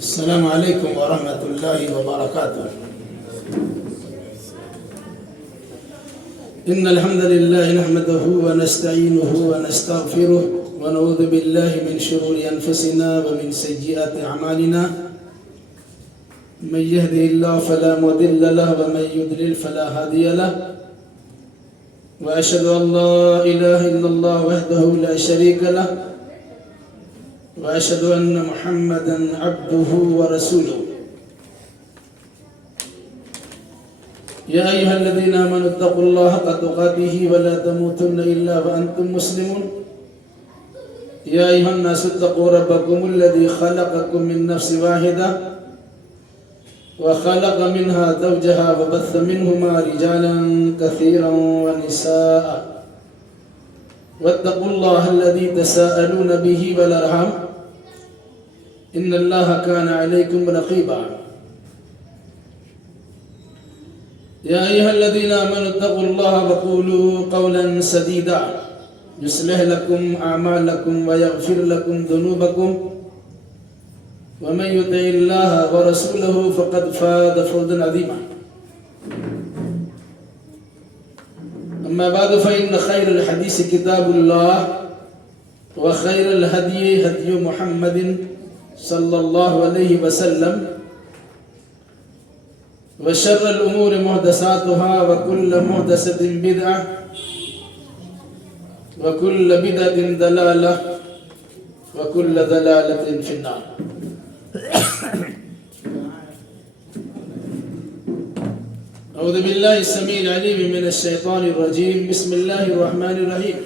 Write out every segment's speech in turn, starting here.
السلام عليكم ورحمة الله وبركاته. إن الحمد لله نحمده ونستعينه ونستغفره ونعوذ بالله من شرور أنفسنا ومن سيئات أعمالنا. من يهده الله فلا مضل له ومن يضلل فلا هادي له. وأشهد أن لا إله إلا الله وحده لا شريك له وأشهد أن محمدا عبده ورسوله. يا أيها الذين آمنوا اتقوا الله حق تقاته ولا تموتن إلا وأنتم مسلمون. يا أيها الناس اتقوا ربكم الذي خلقكم من نفس واحدة وخلق منها زوجها وبث منهما رجالا كثيرا ونساء. واتقوا الله الذي تساءلون به والأرحام إن الله كان عليكم رقيبا. يا أيها الذين آمنوا اتقوا الله وقولوا قولا سديدا يصلح لكم أعمالكم ويغفر لكم ذنوبكم ومن يطع الله ورسوله فقد فاز فوزا عظيما. أما بعد فإن خير الحديث كتاب الله وخير الهدي هدي محمد صلى الله عليه وسلم وشر الأمور محدثاتها وكل محدثة بدعة وكل بدعة ضلالة وكل ضلالة في النار. أعوذ بالله السميع العليم من الشيطان الرجيم. بسم الله الرحمن الرحيم.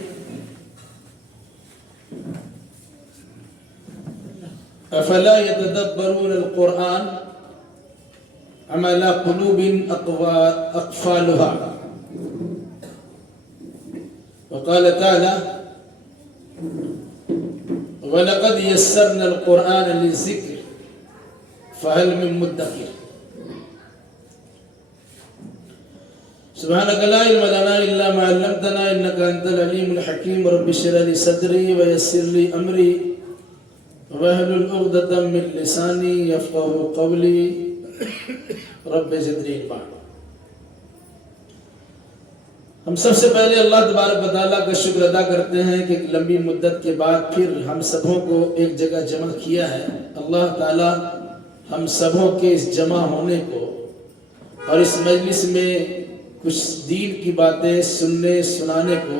أفلا يتدبرون القرآن أم على قلوب أقفالها. وقال تعالى ولقد يسرنا القرآن للذكر فهل من مدكر. سبحانك لا علم لنا إلا ما علمتنا إنك أنت العليم الحكيم. رب اشرح لي صدري ويسر لي أمري واحلل عقدة من لساني يفقهوا قولي رب زدني علما. ہم سب سے پہلے اللہ تبارک و تعالیٰ کا شکر ادا کرتے ہیں کہ ایک لمبی مدت کے بعد پھر ہم سبوں کو ایک جگہ جمع کیا ہے. اللہ تعالیٰ ہم سبوں کے اس جمع ہونے کو اور اس مجلس میں کچھ دین کی باتیں سننے سنانے کو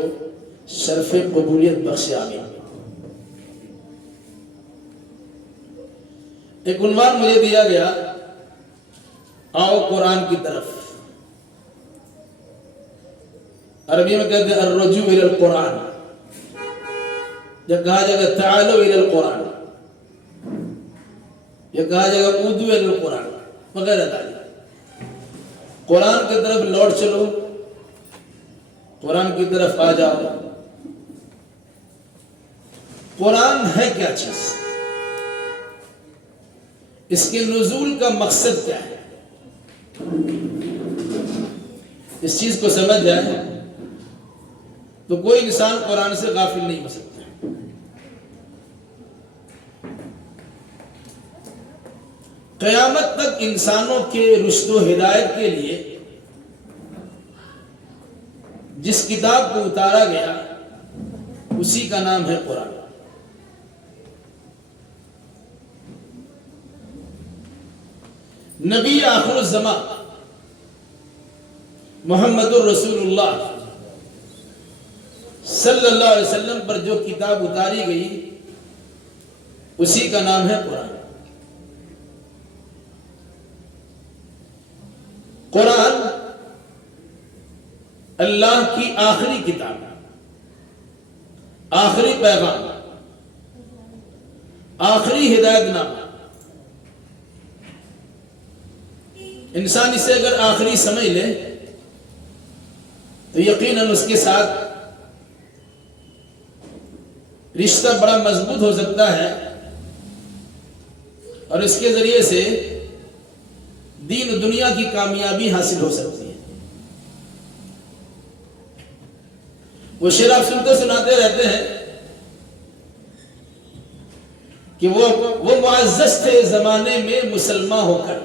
شرف قبولیت بخشے. آمین. ایک عنوان مجھے دیا گیا آؤ قرآن کی طرف. عربی میں کہتے ہیں الرجوع الی القرآن. یا کہا جائے گا تعالوا الی القرآن, یا کہا جائے گا ادعوا الی القرآن وغیرہ تعالیٰ. قرآن کی طرف لوٹ چلو, قرآن کی طرف آ جاؤ. قرآن ہے کیا چیز, اس کے نزول کا مقصد کیا ہے, اس چیز کو سمجھ جائے تو کوئی انسان قرآن سے غافل نہیں ہو سکتا. قیامت تک انسانوں کے رشد و ہدایت کے لیے جس کتاب کو اتارا گیا اسی کا نام ہے قرآن. نبی آخر الزمان محمد الرسول اللہ صلی اللہ علیہ وسلم پر جو کتاب اتاری گئی اسی کا نام ہے قرآن. قرآن اللہ کی آخری کتاب, آخری پیغام, آخری ہدایت نامہ. انسان اسے اگر آخری سمجھ لے تو یقیناً اس کے ساتھ رشتہ بڑا مضبوط ہو سکتا ہے اور اس کے ذریعے سے دین و دنیا کی کامیابی حاصل ہو سکتی ہے. وہ شعر آپ سنتے سناتے رہتے ہیں کہ وہ معزز تھے زمانے میں مسلمان ہو کر،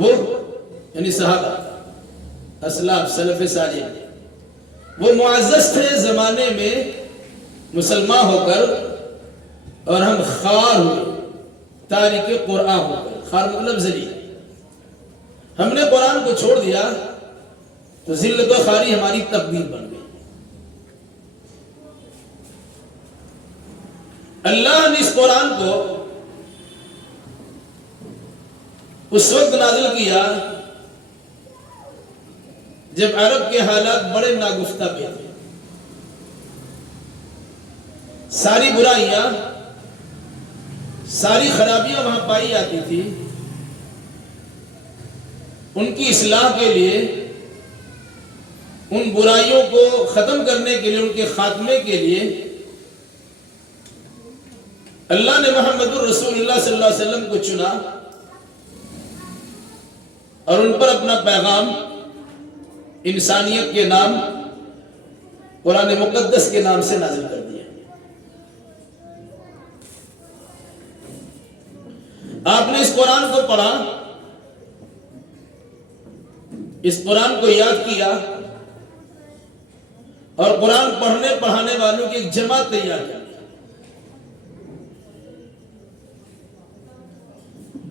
وہ یعنی صحابہ اسلاف سلف صالح، وہ معزز تھے زمانے میں مسلمان ہو کر، اور ہم خوار ہوئے تارک قرآن ہو کر۔ خوار مطلب ذلیل، ہم نے قرآن کو چھوڑ دیا تو ذلت و خواری ہماری تقدیر بن گئی۔ اللہ نے اس قرآن کو اس وقت نازل کیا جب عرب کے حالات بڑے ناگفتہ پہ تھے، ساری برائیاں، ساری خرابیاں وہاں پائی جاتی تھی۔ ان کی اصلاح کے لیے، ان برائیوں کو ختم کرنے کے لیے، ان کے خاتمے کے لیے اللہ نے محمد الرسول اللہ صلی اللہ علیہ وسلم کو چنا اور ان پر اپنا پیغام انسانیت کے نام، قرآن مقدس کے نام سے نازل کر دیا۔ آپ نے اس قرآن کو پڑھا، اس قرآن کو یاد کیا، اور قرآن پڑھنے پڑھانے والوں کی ایک جماعت تیار کی۔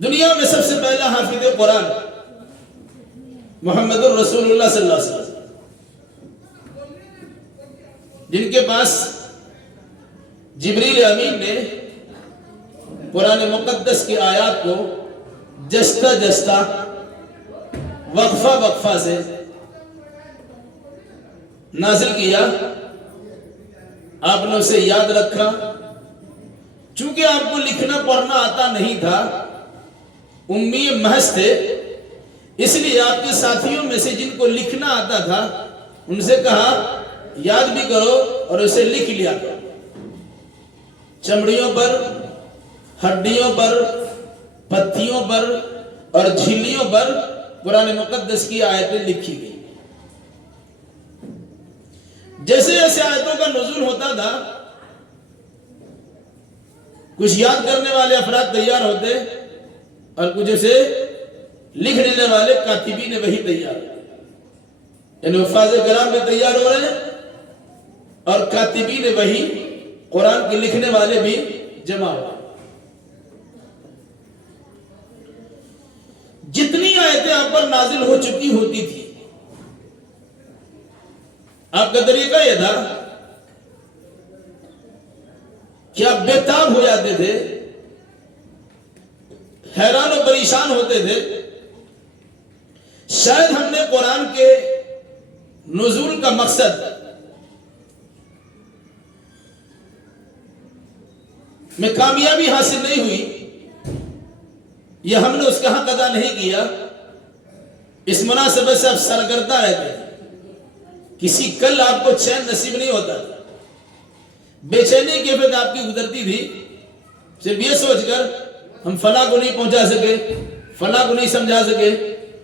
دنیا میں سب سے پہلا حافظ قرآن محمد الرسول اللہ صلی اللہ علیہ وسلم، جن کے پاس جبریل امین نے قرآن مقدس کی آیات کو جستہ جستہ، وقفہ وقفہ سے نازل کیا۔ آپ نے اسے یاد رکھا، چونکہ آپ کو لکھنا پڑھنا آتا نہیں تھا، امی محض تھے، اس لیے آپ کے ساتھیوں میں سے جن کو لکھنا آتا تھا ان سے کہا یاد بھی کرو اور اسے لکھ لیا کرو۔ چمڑیوں پر، ہڈیوں پر، پتھیوں پر اور جھلیوں پر قرآن مقدس کی آیتیں لکھی گئی۔ جیسے جیسے آیتوں کا نزول ہوتا تھا، کچھ یاد کرنے والے افراد تیار ہوتے اور کچھ اسے لکھ لینے والے کاتبین وحی تیار، یعنی حفاظ کرام بھی تیار ہو رہے ہیں اور کاتبین وحی قرآن کے لکھنے والے بھی جمع ہو رہے ہیں۔ جتنی آیتیں آپ پر نازل ہو چکی ہوتی تھی، آپ کا طریقہ یہ تھا کہ آپ بے تاب ہو جاتے تھے، حیران و پریشان ہوتے تھے، شاید ہم نے قرآن کے نزول کا مقصد میں کامیابی حاصل نہیں ہوئی، یا ہم نے اس کا حق ادا نہیں کیا۔ اس مناسبت سے آپ سرگردہ رہتے ہیں، کسی کل آپ کو چین نصیب نہیں ہوتا، بے چینی کی کیفیت آپ کی گزرتی تھی، صرف یہ سوچ کر ہم فلاں کو نہیں پہنچا سکے، فلاں کو نہیں سمجھا سکے،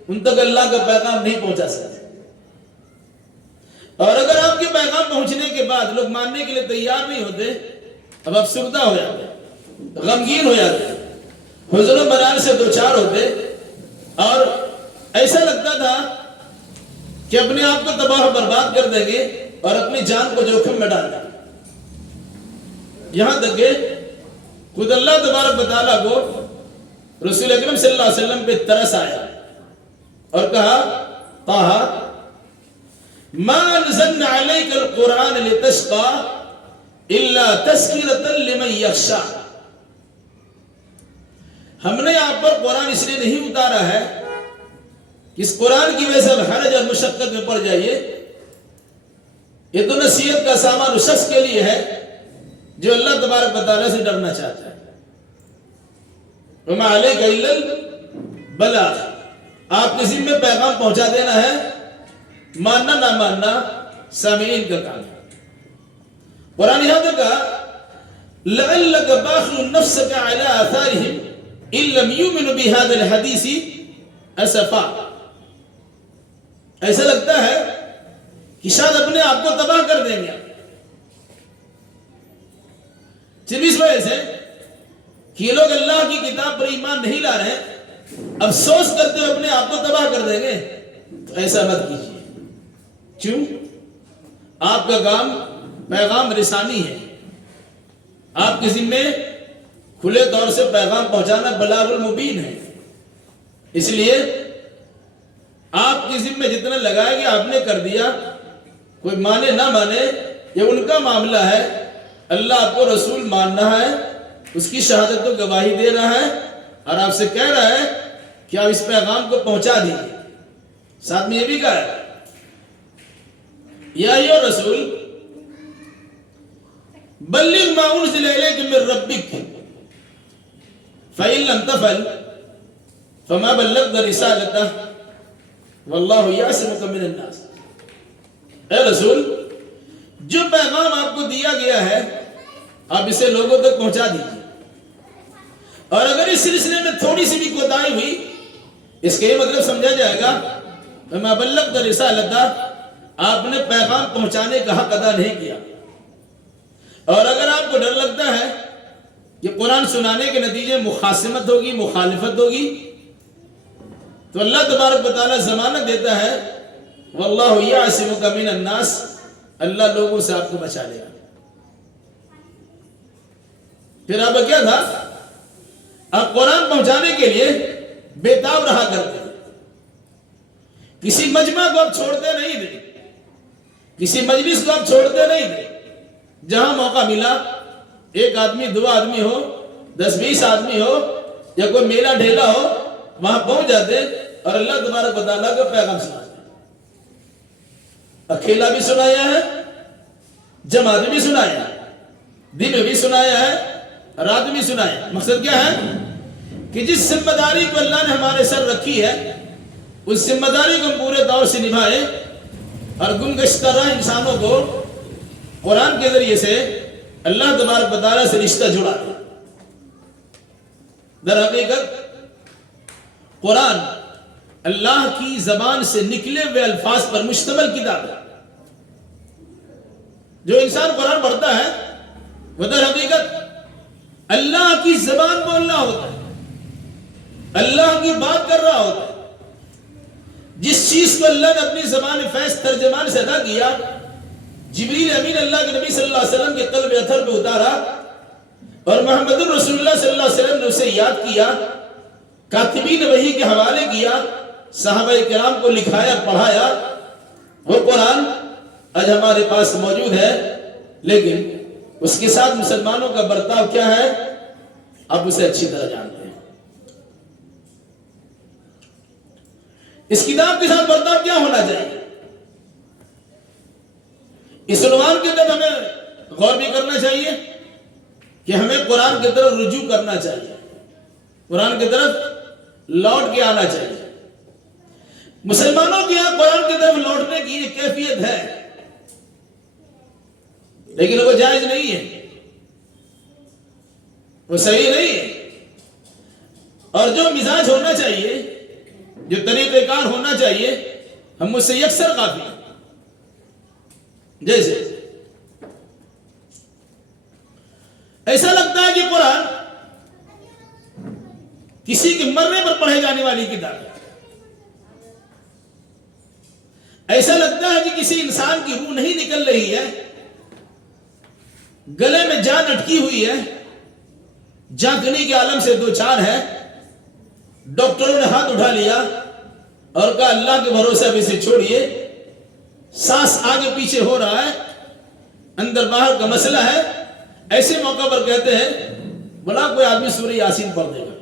ان تک اللہ کا پیغام نہیں پہنچا سکے۔ اور اگر آپ کے پیغام پہنچنے کے بعد لوگ ماننے کے لیے تیار نہیں ہوتے، اب افسردہ ہو جاتے، غمگین ہو جاتے، حزن و ملال سے دوچار ہوتے، اور ایسا لگتا تھا کہ اپنے آپ کو تباہ و برباد کر دیں گے اور اپنی جان کو جوخم میں ڈال دیں گے۔ یہاں تک کہ خود اللہ تبارک و تعالیٰ کو رسول اکرم صلی اللہ علیہ وسلم پہ ترس آیا اور کہا طٰہٰ ما انزلنا علیک القرآن لتشقى الا تذکرۃ لمن یخشی۔ ہم نے آپ پر قرآن اس لیے نہیں اتارا ہے کہ اس قرآن کی وجہ سے حرج اور مشقت میں پڑ جائیے، یہ تو نصیحت کا سامان اس شخص کے لیے ہے جو اللہ تبارک و تعالیٰ سے ڈرنا چاہتا ہے۔ وما علیک الا البلاغ، آپ کے ذمہ پیغام پہنچا دینا ہے، ماننا نہ ماننا سامعین کا کام ہے۔ قرآن یہاں تک کہا لعلک باخع نفسک علی آثارہم ان لم یؤمنوا بہذا الحدیث اسفا۔ ایسا لگتا ہے کہ شاید اپنے آپ کو تباہ کر دیں گے، صرف اس وجہ سے کہ یہ لوگ اللہ کی کتاب پر ایمان نہیں لا رہے، افسوس کرتے ہوئے اپنے آپ کو تباہ کر دیں گے، تو ایسا مت کیجیے۔ کیوں؟ آپ کا کام پیغام رسانی ہے، آپ کے ذمے کھلے طور سے پیغام پہنچانا بلاغ المبین ہے، اس لیے آپ کے ذمے جتنا لگائے گا آپ نے کر دیا، کوئی مانے نہ مانے یہ ان کا معاملہ ہے، اللہ آپ کو رسول ماننا ہے، اس کی شہادت و گواہی دے رہا ہے اور آپ سے کہہ رہا ہے کہ آپ اس پیغام کو پہنچا دیجیے۔ ساتھ میں یہ بھی کہا ہے یا ایھا الرسول بلغ ما انزل الیک من ربک فإن لم تفعل فما بلغت رسالتہ واللہ یعصمک من الناس۔ اے رسول، جو پیغام آپ کو دیا گیا ہے آپ اسے لوگوں تک پہنچا دیجیے، اور اگر اس سلسلے میں تھوڑی سی بھی کوتاہی ہوئی، اس کا یہ مطلب سمجھا جائے گا فما بلغت رسالتہ، آپ نے پیغام پہنچانے کا حق ادا نہیں کیا۔ اور اگر آپ کو ڈر لگتا ہے کہ قرآن سنانے کے نتیجے مخاصمت ہوگی، مخالفت ہوگی، تو اللہ تبارک و تعالیٰ ضمانت دیتا ہے واللہ یعصمک من الناس، اللہ لوگوں سے آپ کو بچا لے گا۔ پھر آپ کیا تھا؟ آپ قرآن پہنچانے کے لیے بےتاب رہا کرتے، کسی مجمع کو آپ چھوڑتے نہیں تھے، کسی مجلس کو آپ چھوڑتے نہیں تھے، جہاں موقع ملا ایک آدمی، دو آدمی ہو، 10-20 آدمی ہو، یا کوئی میلہ ڈھیلا ہو، وہاں پہنچ جاتے اور اللہ تبارک و تعالیٰ کا پیغام سناتے۔ اکیلا بھی سنایا ہے، جماعت بھی سنایا ہے، دن میں بھی سنایا ہے، رات میں سنایا۔ مقصد کیا ہے کہ جس ذمہ داری کو اللہ نے ہمارے سر رکھی ہے اس ذمہ داری کو ہم پورے طور سے نبھائیں اور گمگشتہ رہ انسانوں کو قرآن کے ذریعے سے اللہ تبارک و تعالیٰ سے رشتہ جڑا دیں۔ در حقیقت قرآن اللہ کی زبان سے نکلے ہوئے الفاظ پر مشتمل کتاب ہے۔ جو انسان قرآن پڑھتا ہے وہ در حقیقت اللہ کی زبان بولنا ہوتا ہے، اللہ کی بات کر رہا ہوتا ہے۔ جس چیز کو اللہ نے اپنی زبان فیض ترجمان سے ادا کیا، جبریل امین اللہ کے نبی صلی اللہ علیہ وسلم کے قلب اطہر پہ اتارا اور محمد الرسول اللہ صلی اللہ علیہ وسلم نے اسے یاد کیا، کاتبین وحی کے حوالے کیا، صحابہ کرام کو لکھایا، پڑھایا، وہ قرآن آج ہمارے پاس موجود ہے، لیکن اس کے ساتھ مسلمانوں کا برتاؤ کیا ہے آپ اسے اچھی طرح جانتے ہیں۔ اس کتاب کے ساتھ برتاؤ کیا ہونا چاہیے، اس عنوان کے تحت ہمیں غور بھی کرنا چاہیے کہ ہمیں قرآن کی طرف رجوع کرنا چاہیے، قرآن کی طرف لوٹ کے آنا چاہیے۔ مسلمانوں کے یہاں قرآن کی طرف لوٹنے کی ایک کیفیت ہے، لیکن وہ جائز نہیں ہے، وہ صحیح نہیں ہے، اور جو مزاج ہونا چاہیے، جو طریقہ کار ہونا چاہیے، ہم اس سے یکسر کافی ہیں۔ جیسے ایسا لگتا ہے کہ قرآن کسی کے مرنے پر پڑھے جانے والی کتاب ہے، ایسا لگتا ہے کہ کسی انسان کی روح نہیں نکل رہی ہے، گلے میں جان اٹکی ہوئی ہے، جھانکنے کے عالم سے دو چار ہے، ڈاکٹروں نے ہاتھ اٹھا لیا اور کہا اللہ کے بھروسے اب اسے چھوڑیے، سانس آگے پیچھے ہو رہا ہے، اندر باہر کا مسئلہ ہے، ایسے موقع پر کہتے ہیں بڑا کوئی آدمی سورہ یاسین پڑھ دے گا،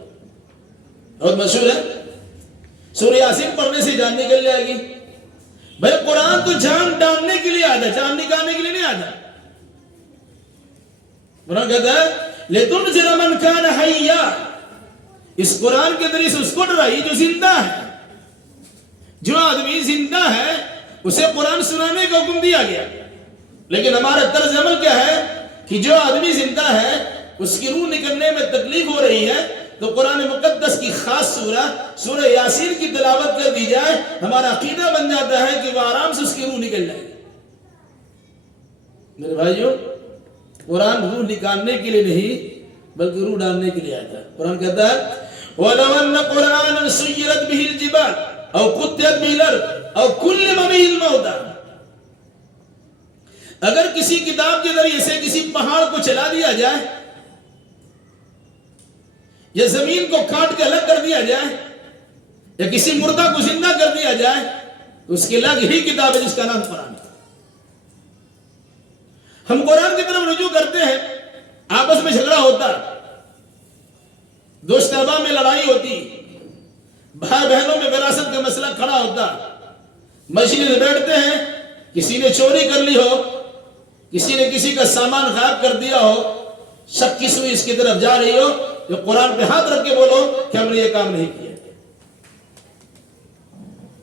بہت مشہور ہے، سورہ یاسین پڑھنے سے جان نکل جائے گی۔ بھائی قرآن تو جان ڈالنے کے لیے آتا ہے، جان نکالنے کے لیے نہیں آتا۔ قرآن کہتا ہے لِتُنذِرَ مَنْ كَانَ حَيًّا، اس قرآن کے ذریعے سے اس کو ڈرائیے جو زندہ ہے، جو آدمی زندہ ہے اسے قرآن سنانے کا حکم دیا گیا، لیکن ہمارا طرز عمل کیا ہے کہ جو آدمی زندہ ہے اس کی روح نکلنے میں تکلیف ہو رہی ہے تو قرآن مقدس کی خاص سورہ یاسین کی تلاوت کر دی جائے، ہمارا عقیدہ بن جاتا ہے کہ وہ آرام سے اس کی روح نکل جائے گی۔ میرے بھائیو، قرآن روح نکالنے کے لیے نہیں بلکہ روح ڈالنے کے لیے آیا تھا. قرآن کہتا ہے وَلَوْ أَنَّ قُرْآنًا سُيِّرَتْ بِهِ الْجِبَالُ أَوْ قُطِّعَتْ بِهِ الْأَرْضُ أَوْ كُلِّمَ بِهِ الْمَوْتَىٰ. اگر کسی کتاب کے ذریعے سے کسی پہاڑ کو چلا دیا جائے یا زمین کو کاٹ کے الگ کر دیا جائے یا کسی مردہ کو زندہ کر دیا جائے تو اس کی الگ ہی کتاب ہے جس کا نام قرآن ہے. ہم قرآن کی طرف رجوع کرتے ہیں. آپس میں جھگڑا ہوتا, دوست احباب میں لڑائی ہوتی, بھائی بہنوں میں وراثت کا مسئلہ کھڑا ہوتا, مجلس میں بیٹھتے ہیں, کسی نے چوری کر لی ہو, کسی نے کسی کا سامان غائب کر دیا ہو, شک کی سوئی اس کی طرف جا رہی ہو, جو قرآن پہ ہاتھ رکھ کے بولو کہ ہم نے یہ کام نہیں کیا.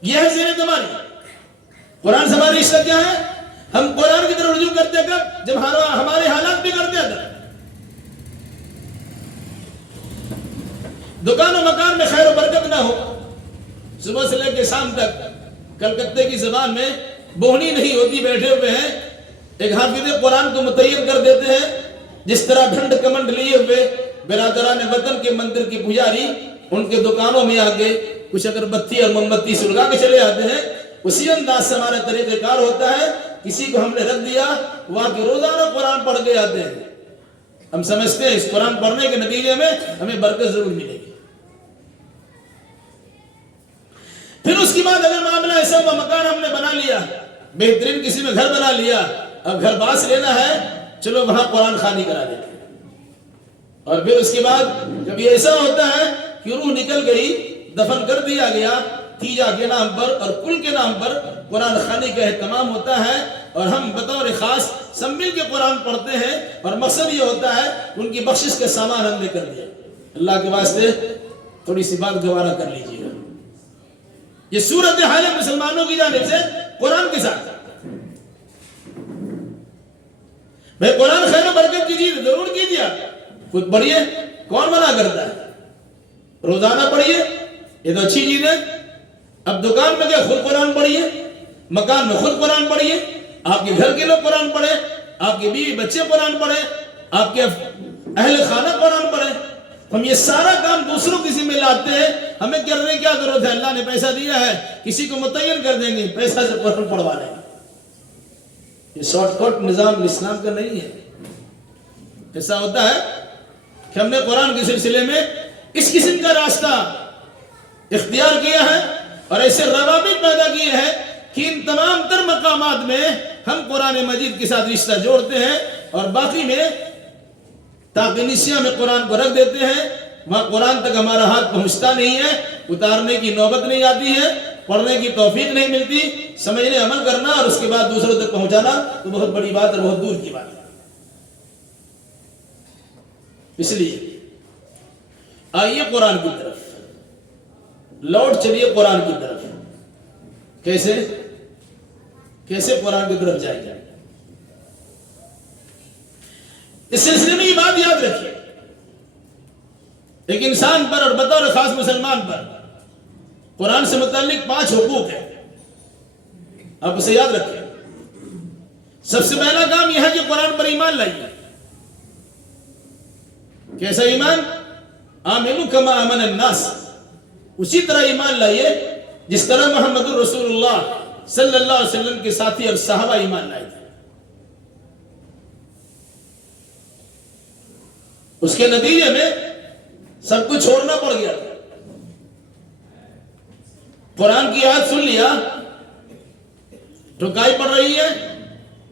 یہ ہے زینت ہماری. قرآن سے ہماری رشتہ کیا ہے؟ ہم قرآن کی طرف رجوع کرتے ہیں جب ہمارے حالات بگڑتے ہیں. دکان و مکان میں خیر و برکت نہ ہو, صبح سے لے کے شام تک کلکتے کی زبان میں بوہنی نہیں ہوتی, بیٹھے ہوئے ہیں, ایک حافظ قرآن کو متعین کر دیتے ہیں. جس طرح ڈھنڈ کمنڈ لیے ہوئے برادران وطن کے مندر کے پجاری ان کے دکانوں میں آگے کچھ اگربتی اور موم بتی سلگا کے چلے آتے ہیں, اسی انداز سے ہمارا طریقہ کار ہوتا ہے. کسی کو ہم نے رکھ دیا, وہاں کے روزانہ قرآن پڑھ کے آتے ہیں. ہم سمجھتے ہیں اس قرآن پڑھنے کے نتیجے میں ہمیں برکت ضرور ملے گی. پھر اس کے بعد اگر معاملہ ایسا ہوا, مکان ہم نے بنا لیا, بہترین کسی میں گھر بنا لیا, اب گھر باس لینا ہے, چلو وہاں قرآن خوانی کرا دیتے ہیں. اور پھر اس کے بعد جب یہ ایسا ہوتا ہے کہ روح نکل گئی, دفن کر دیا گیا, تیجا کے نام پر اور کل کے نام پر قرآن خوانی کا اہتمام ہوتا ہے, اور ہم بطور خاص سب مل کے قرآن پڑھتے ہیں, اور مقصد یہ ہوتا ہے ان کی بخشش کا سامان ہم نے کر دیا. اللہ کے واسطے تھوڑی سی بات گوارا کر لیجیے گا. یہ صورت حال ہے مسلمانوں کی جانب سے قرآن کے ساتھ. بھائی قرآن خیر و برکت کی چیز ضرور کیجیے, خود پڑھیے, کون منع کرتا ہے؟ روزانہ پڑھیے, یہ تو اچھی چیز ہے. اب دکان میں گئے خود قرآن پڑھیے, مکان میں خود قرآن پڑھیے, آپ کے گھر کے لوگ قرآن پڑھے, آپ کے بیوی بچے قرآن پڑھے, آپ کے اہل خانہ قرآن پڑھے. ہم یہ سارا کام دوسروں کسی میں لاتے ہیں, ہمیں کرنے کی کیا ضرورت ہے؟ اللہ نے پیسہ دیا ہے, کسی کو متعین کر دیں گے, پیسہ سے قرآن پڑھوا لیں گے. یہ شارٹ کٹ نظام اسلام کا نہیں ہے. ایسا ہوتا ہے کہ ہم نے قرآن کے سلسلے میں اس قسم کا راستہ اختیار کیا ہے اور ایسے روابط پیدا کیے ہیں کہ ان تمام تر مقامات میں ہم قرآن مجید کے ساتھ رشتہ جوڑتے ہیں, اور باقی میں تاقینسیہ میں قرآن کو رکھ دیتے ہیں. وہاں قرآن تک ہمارا ہاتھ پہنچتا نہیں ہے, اتارنے کی نوبت نہیں آتی ہے, پڑھنے کی توفیق نہیں ملتی. سمجھنے عمل کرنا اور اس کے بعد دوسروں تک پہنچانا تو بہت بڑی بات اور بہت دور کی بات ہے. اس لیے آئیے قرآن کی طرف, لوٹ چلیے قرآن کی طرف. کیسے قرآن کی طرف جائے گا؟ اس سلسلے میں یہ بات یاد رکھیے, ایک انسان پر اور بطور خاص مسلمان پر قرآن سے متعلق 5 حقوق ہیں. آپ اسے یاد رکھیں. سب سے پہلا کام یہ ہے کہ قرآن پر ایمان لائیے. کیسا ایمان؟ آمنوا کما آمن الناس, اسی طرح ایمان لائیے جس طرح محمد رسول اللہ صلی اللہ علیہ وسلم کے ساتھی اور صحابہ ایمان لائے تھے. اس کے نتیجے میں سب کچھ چھوڑنا پڑ گیا تھا. قرآن کی آیت سن لیا, ٹھکائی پڑ رہی ہے,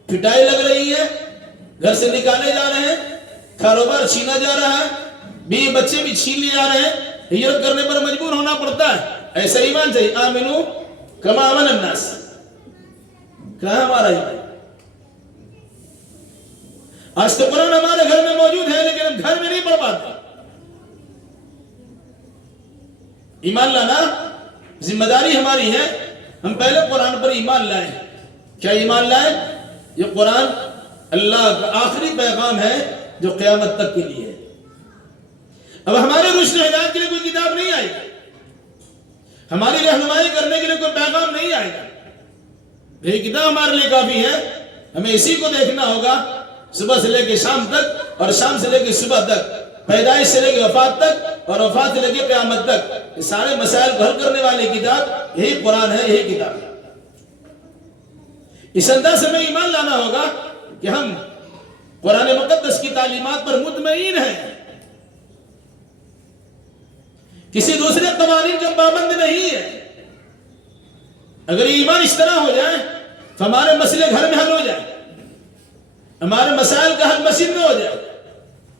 پٹائی لگ رہی ہے, گھر سے نکالے جا رہے ہیں, کاروبار چھینا جا رہا ہے, بیوی بچے بھی چھین لیے جا رہے ہیں, ہجرت کرنے پر مجبور ہونا پڑتا ہے. ایسا ایمان چاہیے. آمنو کما آمن الناس. کہاں ہمارا ایمان؟ آج تو قرآن ہمارے گھر میں موجود ہے لیکن ہم گھر میں نہیں پڑھ پاتے. ایمان لانا ذمہ داری ہماری ہے. ہم پہلے قرآن پر ایمان لائیں. کیا ایمان لائیں؟ یہ قرآن اللہ کا آخری پیغام ہے جو قیامت تک کے لیے ہے. اب ہمارے رشد و ہدایت کے لیے کوئی کتاب نہیں آئے گا, ہماری رہنمائی کرنے کے لیے کوئی پیغام نہیں آئے گا. یہ کتاب ہمارے لیے کافی ہے. ہمیں اسی کو دیکھنا ہوگا صبح سے لے کے شام تک اور شام سے لے کے صبح تک، پیدائش سے لے کے وفات تک اور وفات سے لے کے قیامت تک، یہ سارے مسائل کو حل کرنے والی کتاب یہی قرآن ہے، یہی کتاب ہے۔ اس انداز سے ہمیں ایمان لانا ہوگا کہ ہم قرآن مقدس کی تعلیمات پر مطمئن ہیں، کسی دوسرے قوانین کا پابند نہیں ہے۔ اگر ایمان اس طرح ہو جائے تو ہمارے مسئلے گھر میں حل ہو جائے، ہمارے مسائل کا حل مسجد میں ہو جائے،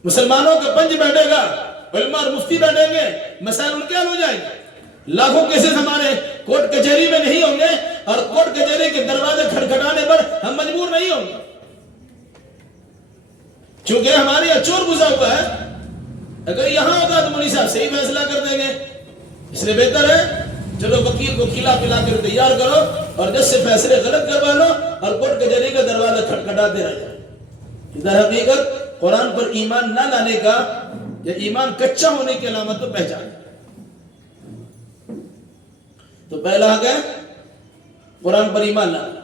مسلمانوں کا پنج بیٹھے گا، علماء اور مفتی بیٹھیں گے، مسائل ان کے حل ہو جائیں گے۔ لاکھوں کیسز ہمارے کورٹ کچہری میں نہیں ہوں گے اور کورٹ کچہری کے دروازے کھٹکھٹانے پر ہم مجبور نہیں ہوں گے، چونکہ ہمارے یہاں چور گھسا ہوا ہے۔ اگر یہاں ہوگا تو مولوی صاحب صحیح فیصلہ کر دیں گے، اس لیے بہتر ہے چلو وکیل کو کھلا پلا کر تیار کرو اور جج سے فیصلے غلط کروا لو اور کورٹ کچہری کا دروازہ کھٹکھٹاتے رہ جائے۔ در حقیقت قرآن پر ایمان نہ لانے کا یا ایمان کچا ہونے کی علامت تو پہچان ہے۔ تو پہلا حق ہے قرآن پر ایمان لانا۔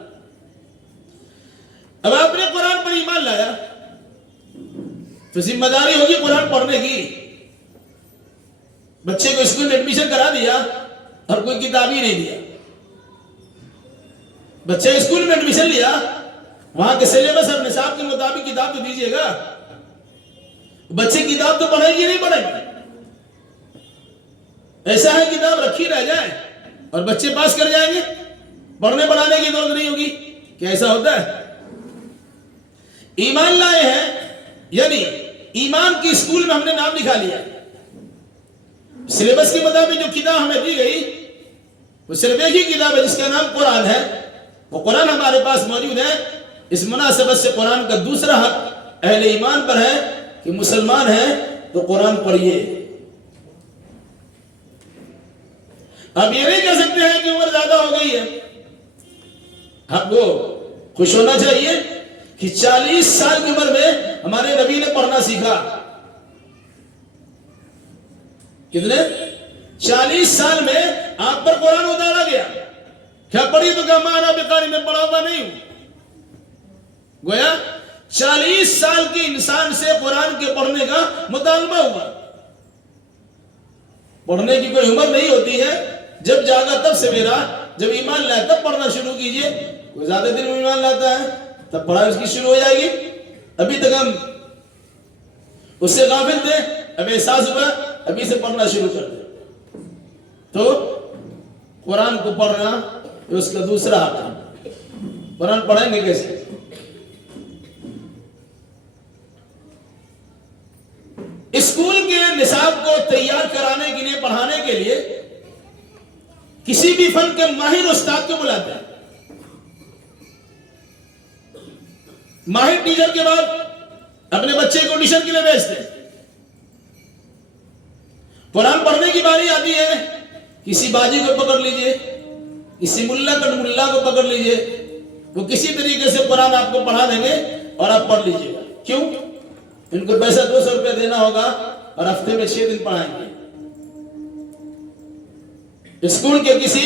اب آپ نے قرآن پر ایمان لایا تو ذمہ داری ہوگی قرآن پڑھنے کی۔ بچے کو اسکول میں ایڈمیشن کرا دیا اور کوئی کتاب ہی نہیں دیا، بچے اسکول میں ایڈمیشن لیا، وہاں کے سلیبس اور نصاب کے مطابق کتاب تو دیجیے گا، بچے کتاب تو پڑھے گی نہیں پڑھے گی؟ ایسا ہے کتاب رکھی رہ جائے اور بچے پاس کر جائیں گے، پڑھنے پڑھانے کی ضرورت نہیں ہوگی؟ کیا ایسا ہوتا ہے؟ ایمان لائے ہیں یعنی ایمان کی اسکول میں ہم نے نام لکھا لیا، سلیبس کے مطابق جو کتاب ہمیں دی گئی وہ صرف ایک ہی کتاب ہے جس کا نام قرآن ہے، وہ قرآن ہمارے پاس موجود ہے۔ اس مناسبت سے قرآن کا دوسرا حق اہل ایمان پر ہے کہ مسلمان ہیں تو قرآن پڑھیے۔ اب یہ نہیں کہہ سکتے ہیں کہ عمر زیادہ ہو گئی ہے، آپ کو خوش ہونا چاہیے کہ 40 سال کی عمر میں ہمارے نبی نے پڑھنا سیکھا۔ کتنے؟ 40 سال میں آپ پر قرآن اتارا گیا۔ کیا پڑھی تو کیا مانا بقاری میں پڑھا ہوا نہیں ہوں؟ گویا 40 سال کے انسان سے قرآن کے پڑھنے کا مطالبہ ہوا۔ پڑھنے کی کوئی عمر نہیں ہوتی ہے، جب جاگا تب سویرا، جب ایمان لائے تب پڑھنا شروع کیجئے۔ کوئی زیادہ دن میں ایمان لاتا ہے تب پڑھائی اس کی شروع ہو جائے گی، ابھی تک ہم اس سے غافل تھے، اب احساس ہوا ابھی سے پڑھنا شروع کر دیں۔ تو قرآن کو پڑھنا یہ اس کا دوسرا حق ہے۔ قرآن پڑھیں گے کیسے؟ اسکول کے نصاب کو تیار کرانے کے لیے، پڑھانے کے لیے کسی بھی فن کے ماہر استاد کو بلاتے ہیں۔ ماہر ٹیچر کے بعد اپنے بچے کو ٹیوشن کے لیے بھیجتے ہیں۔ قرآن پڑھنے کی باری آتی ہے، کسی باجی کو پکڑ لیجئے، کسی ملا کو پکڑ لیجئے، وہ کسی طریقے سے قرآن آپ کو پڑھا دیں گے اور آپ پڑھ لیجئے گا۔ کیوں؟ ان کو پیسہ 200 روپے دینا ہوگا اور ہفتے میں 6 دن پڑھائیں گے۔ اسکول کے کسی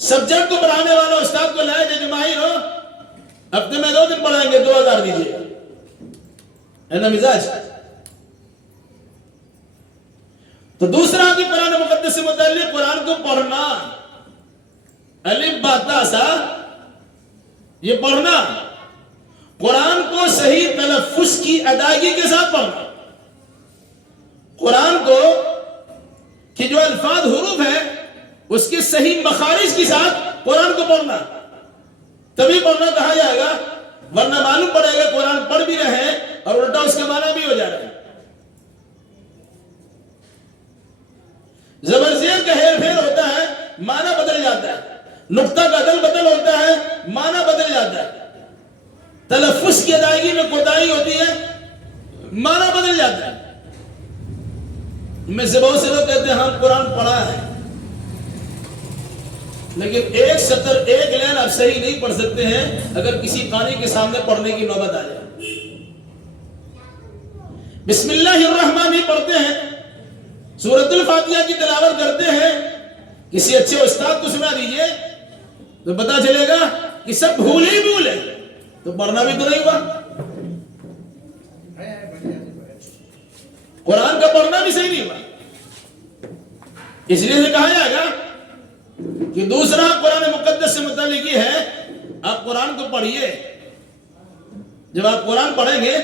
سبجیکٹ کو پڑھانے والا استاد کو لائے جو ماہر ہو، ہفتے میں 2 دن پڑھائیں گے، 2000 دیجیے گا، ہے نا مزاج؟ تو دوسرا بھی قرآن مقدس سے متعلق قرآن کو پڑھنا، الف با تا سا، یہ پڑھنا، قرآن کو صحیح تلفظ کی ادائیگی کے ساتھ پڑھنا، قرآن کو کہ جو الفاظ حروف ہیں اس کے صحیح مخارج کے ساتھ قرآن کو پڑھنا، تبھی پڑھنا کہا جائے گا، ورنہ معلوم پڑے گا قرآن پڑھ بھی رہے ہیں اور الٹا اس کا معنی بھی ہو جا رہا ہے۔ زبر زیر کا ہیر پھیر ہوتا ہے، معنی بدل جاتا ہے، نقطہ کا عدل بدل ہوتا ہے، معنی بدل جاتا ہے، تلفظ کی ادائیگی میں کوتاہی ہوتی ہے، معنی بدل جاتا ہے۔ میں سے بہت سے لوگ کہتے ہیں ہم قرآن پڑھا ہے، لیکن ایک سطر ایک لائن آپ صحیح نہیں پڑھ سکتے ہیں اگر کسی قاری کے سامنے پڑھنے کی نوبت آ جائے۔ بسم اللہ الرحمن ہی پڑھتے ہیں، سورۃ الفاتحہ کی تلاوت کرتے ہیں، کسی اچھے استاد کو سنا دیجئے تو پتا چلے گا کہ سب بھول ہی بھول ہے، تو پڑھنا بھی تو نہیں ہوا۔ قرآن کا پڑھنا بھی صحیح نہیں ہوا. اس لیے سے کہا جائے گا کہ دوسرا قرآن مقدس سے متعلق یہ ہے، آپ قرآن کو پڑھیے. جب آپ قرآن پڑھیں گے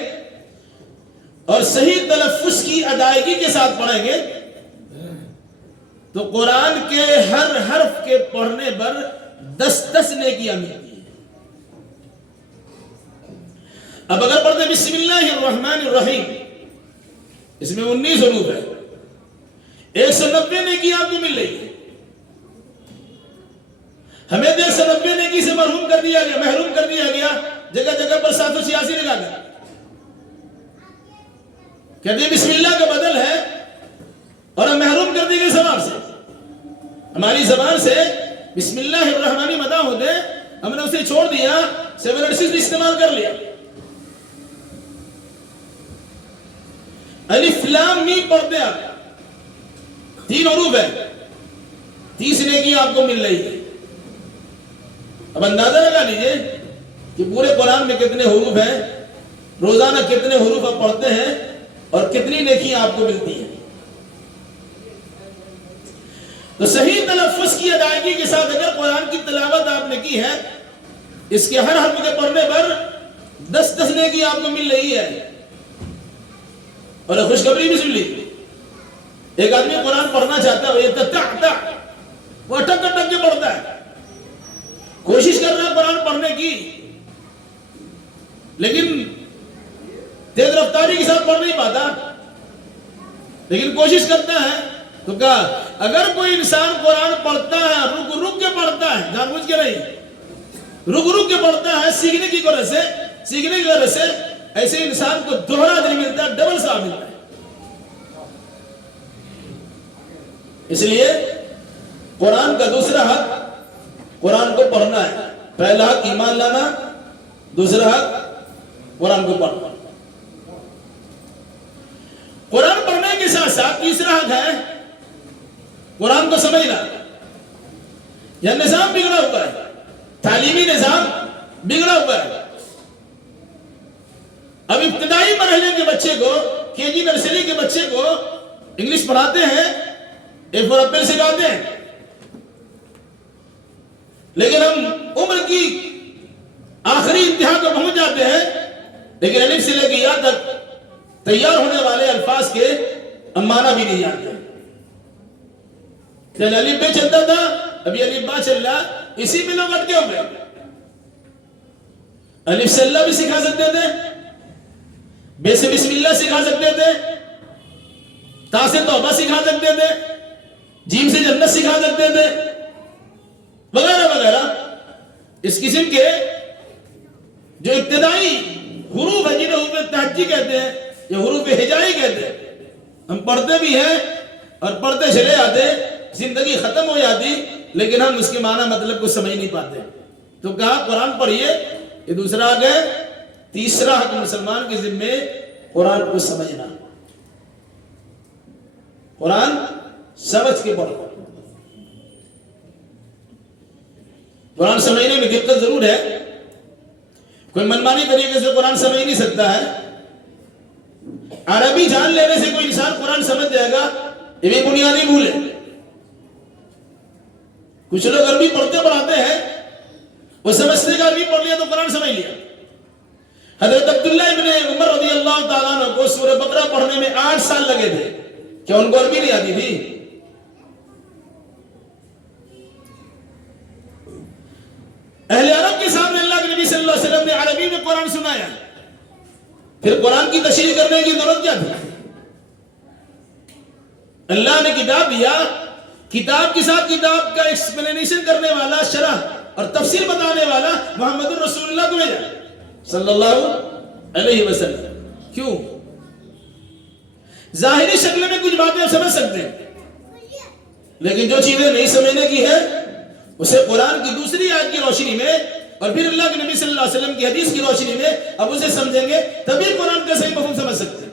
اور صحیح تلفظ کی ادائیگی کے ساتھ پڑھیں گے تو قرآن کے ہر حرف کے پڑھنے پر 10 نیکیاں ملتی ہیں. اب اگر پڑھتے بسم اللہ الرحمن الرحیم، اس میں 19 حروف ہے، 190 نیکی آپ کو مل رہی ہے. ہمیں 190 نیکی سے محروم کر دیا گیا جگہ جگہ پر 786 لگا کر. کہتے ہیں بسم اللہ کا بدل ہے اور ہم محروم کر دی گئے ثواب سے. ہماری زبان سے بسم اللہ الرحمن مدح ہوتے، ہم نے اسے چھوڑ دیا، 786 بھی استعمال کر لیا. الف لام میم پڑھتے آپ 3 حروف ہے، 30 نیکی آپ کو مل رہی ہے. اب اندازہ لگا لیجئے کہ پورے قرآن میں کتنے حروف ہیں، روزانہ کتنے حروف آپ پڑھتے ہیں اور کتنی نیکیاں آپ کو ملتی ہیں. تو صحیح تلفظ کی ادائیگی کے ساتھ اگر قرآن کی تلاوت آپ نے کی ہے، اس کے ہر حرف کے پڑھنے پر 10 نیکی آپ کو مل رہی ہے. اور خوشخبری بھی سن لی، ایک آدمی قرآن پڑھنا چاہتا ہے، وہ اٹک اٹک کے پڑھتا ہے، کوشش کر رہا ہے قرآن پڑھنے کی، لیکن تیز رفتاری کے ساتھ پڑھ نہیں پاتا، لیکن کوشش کرتا ہے. تو کہا اگر کوئی انسان قرآن پڑھتا ہے، رک رک کے پڑھتا ہے، جان بوجھ کے نہیں، رک رک کے پڑھتا ہے سیکھنے کی وجہ سے، ایسے انسان کو دوہرا اجر ملتا ہے، ڈبل ثواب ملتا ہے. اس لیے قرآن کا دوسرا حق قرآن کو پڑھنا ہے. پہلا حق ایمان لانا، دوسرا حق قرآن کو پڑھنا. قرآن پڑھنے کے ساتھ ساتھ تیسرا حق ہے قرآن کو سمجھنا. یہ نظام بگڑا ہوا ہے، تعلیمی نظام بگڑا ہوا ہے. اب ابتدائی مرحلے کے بچے کو، KG نرسری کے بچے کو انگلش پڑھاتے ہیں، A for ایپل سکھاتے ہیں، لیکن ہم عمر کی آخری انتہا کو پہنچ جاتے ہیں، لیکن الف سے لے کے یا تک تیار ہونے والے الفاظ کے ہم معنی بھی نہیں جانتے. پہلے الف بے چلتا تھا، ابھی الف با چل رہا، اسی میں لوگ اٹکے ہوئے. الف سے اللہ بھی سکھا سکتے تھے، بے سے بسم اللہ سکھا سکتے تھے، تا سے توبہ سکھا سکتے تھے، جیم سے جنت سکھا سکتے تھے، وغیرہ وغیرہ. اس قسم کے جو ابتدائی حروف ہیں، جنہیں حروف تہجی کہتے ہیں یا حروف ہجائی کہتے ہیں، ہم پڑھتے بھی ہیں اور پڑھتے چلے جاتے، زندگی ختم ہو جاتی، لیکن ہم اس کے معنی مطلب کو سمجھ نہیں پاتے. تو کہا قرآن پڑھیے، یہ دوسرا حق ہے. تیسرا حق مسلمان کے ذمے قرآن کو سمجھنا، قرآن سمجھ کے پڑھو. قرآن سمجھنے میں دقت ضرور ہے، کوئی منمانی طریقے سے قرآن سمجھ نہیں سکتا ہے. عربی جان لینے سے کوئی انسان قرآن سمجھ جائے گا، یہ بھی بنیادی بھول ہے. کچھ لوگ عربی پڑھتے پڑھاتے ہیں، وہ سمجھتے کہ عربی پڑھ لیا تو قرآن سمجھ لیا. حضرت عبداللہ ابن عمر رضی اللہ تعالیٰ عنہ کو سورہ بقرہ پڑھنے میں 8 سال لگے تھے. کیا ان کو عربی نہیں آتی تھی؟ اہل عرب کے سامنے اللہ کے نبی صلی اللہ علیہ وسلم نے عربی میں قرآن سنایا، پھر قرآن کی تشریح کرنے کی ضرورت کیا تھی؟ اللہ نے کتاب دیا، کتاب کے ساتھ کتاب کا ایکسپلینیشن کرنے والا، شرح اور تفسیر بتانے والا محمد رسول اللہ کو بھیجا صلی اللہ علیہ وسلم. کیوں؟ ظاہری شکل میں کچھ باتیں آپ سمجھ سکتے ہیں، لیکن جو چیزیں نہیں سمجھنے کی ہے اسے قرآن کی دوسری آیت کی روشنی میں اور پھر اللہ کے نبی صلی اللہ علیہ وسلم کی حدیث کی روشنی میں اب اسے سمجھیں گے، تبھی قرآن کا صحیح مفہوم سمجھ سکتے ہیں.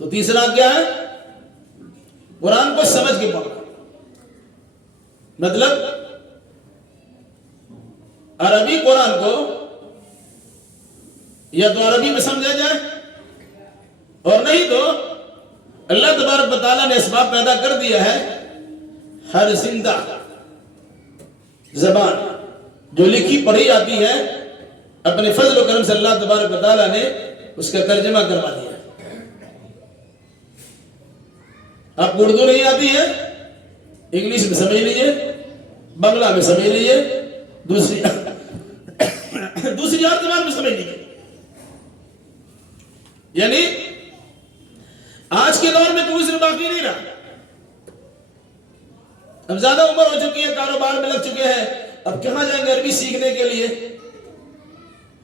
تو تیسرا کیا ہے؟ قرآن کو سمجھ کے پڑھنا. مطلب عربی قرآن کو یا تو عربی میں سمجھا جائے اور نہیں تو اللہ تبارک و تعالیٰ نے اسباب پیدا کر دیا ہے، ہر زندہ زبان جو لکھی پڑھی جاتی ہے اپنے فضل و کرم سے اللہ تبارک و تعالیٰ نے اس کا ترجمہ کروا دیا۔ آپ کو اردو نہیں آتی ہے، انگلش میں سمجھ لیجئے، بنگلہ میں سمجھ لیجئے، دوسری اور زبان میں سمجھ لیجئے۔ یعنی آج کے دور میں کوئی عذر باقی نہیں رہا، اب زیادہ عمر ہو چکی ہے، کاروبار میں لگ چکے ہیں، اب کہاں جائیں گے عربی سیکھنے کے لیے؟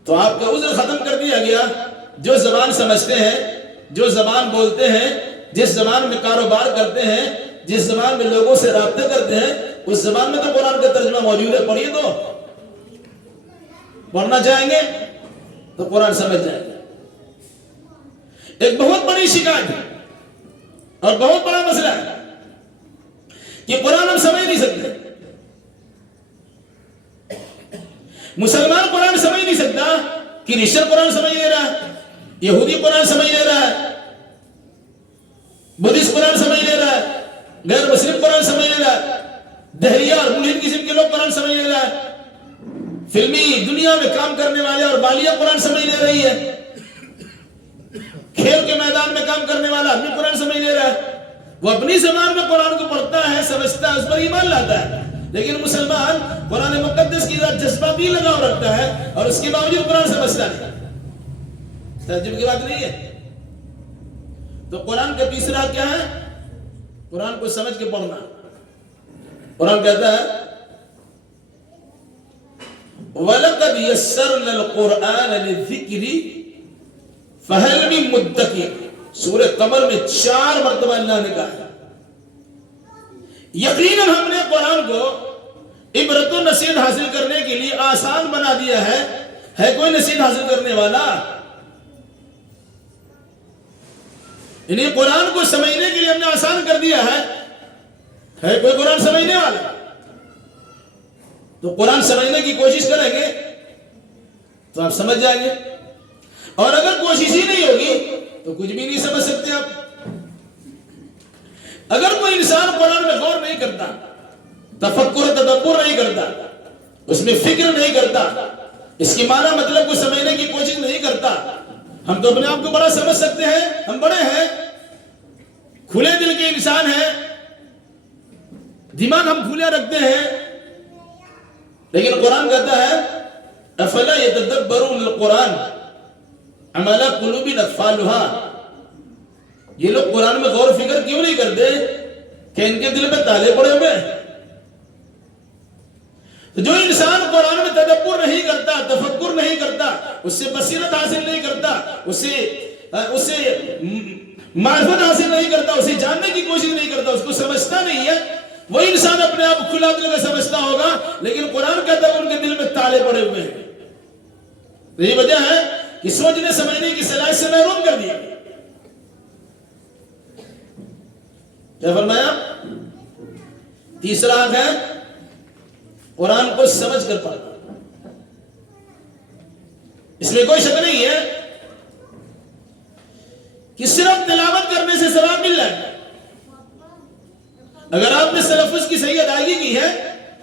تو آپ کا عذر ختم کر دیا گیا۔ جو زبان سمجھتے ہیں، جو زبان بولتے ہیں، جس زبان میں کاروبار کرتے ہیں، جس زبان میں لوگوں سے رابطہ کرتے ہیں، اس زبان میں تو قرآن کا ترجمہ موجود ہے، پڑھیے تو پڑھنا چاہیں گے تو قرآن سمجھ جائیں گے۔ ایک بہت بڑی شکایت ہے اور بہت بڑا مسئلہ ہے کہ قرآن ہم سمجھ نہیں سکتے۔ مسلمان قرآن سمجھ نہیں سکتا، کرسچن قرآن سمجھ لے رہا ہے، یہودی قرآن سمجھ لے رہا ہے، بدھسٹ قرآن سمجھ لے رہا ہے، غیر مسلم قرآن سمجھ لے رہا ہے، دہریہ اور ملحد قسم کے لوگ قرآن سمجھ لے رہا ہے، فلمی دنیا میں کام کرنے والے اور بالیہ قرآن سمجھ لے رہی ہے، کھیل کے میدان میں کام کرنے والا آدمی قرآن سمجھ لے رہا ہے۔ وہ اپنی زبان میں قرآن کو پڑھتا ہے، سمجھتا ہے، اس پر ایمان لاتا ہے، لیکن مسلمان قرآن مقدس کی ذات جذباتی لگاؤ رکھتا ہے اور اس کے باوجود قرآن سمجھتا نہیں۔ تعجب کی بات نہیں ہے۔ تو قرآن کا تیسرا کیا ہے؟ قرآن کو سمجھ کے پڑھنا۔ قرآن کہتا ہے وَلَقَدْ يَسَّرْنَا الْقُرْآنَ لِلذِّكْرِ فَهَلْ مِن مُدَّكِرٍ، سورہ قمر میں 4 مرتبہ اللہ نے کہا ہے یقیناً ہم نے قرآن کو عبرت و نصیحت حاصل کرنے کے لیے آسان بنا دیا ہے کوئی نصیحت حاصل کرنے والا؟ یعنی قرآن کو سمجھنے کے لیے ہم نے آسان کر دیا ہے کوئی قرآن سمجھنے والا؟ تو قرآن سمجھنے کی کوشش کریں گے تو آپ سمجھ جائیں گے، اور اگر کوشش ہی نہیں ہوگی تو کچھ بھی نہیں سمجھ سکتے آپ۔ اگر کوئی انسان قرآن میں غور نہیں کرتا، تفکر تدبر نہیں کرتا، اس میں فکر نہیں کرتا، اس کی معنی مطلب کو سمجھنے کی کوشش نہیں کرتا، ہم تو اپنے آپ کو بڑا سمجھ سکتے ہیں، ہم بڑے ہیں، کھلے دل کے انسان ہیں، دماغ ہم کھلے رکھتے ہیں، لیکن قرآن کہتا ہے افلا یتدبرون القرآن ام علی قلوب اقفالها، یہ لوگ قرآن میں غور و فکر کیوں نہیں کرتے کہ ان کے دل میں تالے پڑے ہوئے ہیں؟ جو انسان قرآن میں تدبر نہیں کرتا، تفکر نہیں کرتا، اس سے بصیرت حاصل نہیں کرتا، اسے معرفت حاصل نہیں کرتا، اسے جاننے کی کوشش نہیں کرتا، اس کو سمجھتا نہیں ہے، وہ انسان اپنے آپ کھلا دل میں سمجھتا ہوگا، لیکن قرآن کہتا ہے ان کے دل میں تالے پڑے ہوئے ہیں۔ یہی وجہ ہے کہ سوچنے سمجھنے کی صلاحیت سے محروم کر دیا۔ کیا فرمایا؟ تیسرا ہے قرآن کو سمجھ کر پڑھنا۔ اس میں کوئی شک نہیں ہے کہ صرف تلاوت کرنے سے ثواب مل جائے گا۔ اگر آپ نے تلفظ کی صحیح ادائیگی کی ہے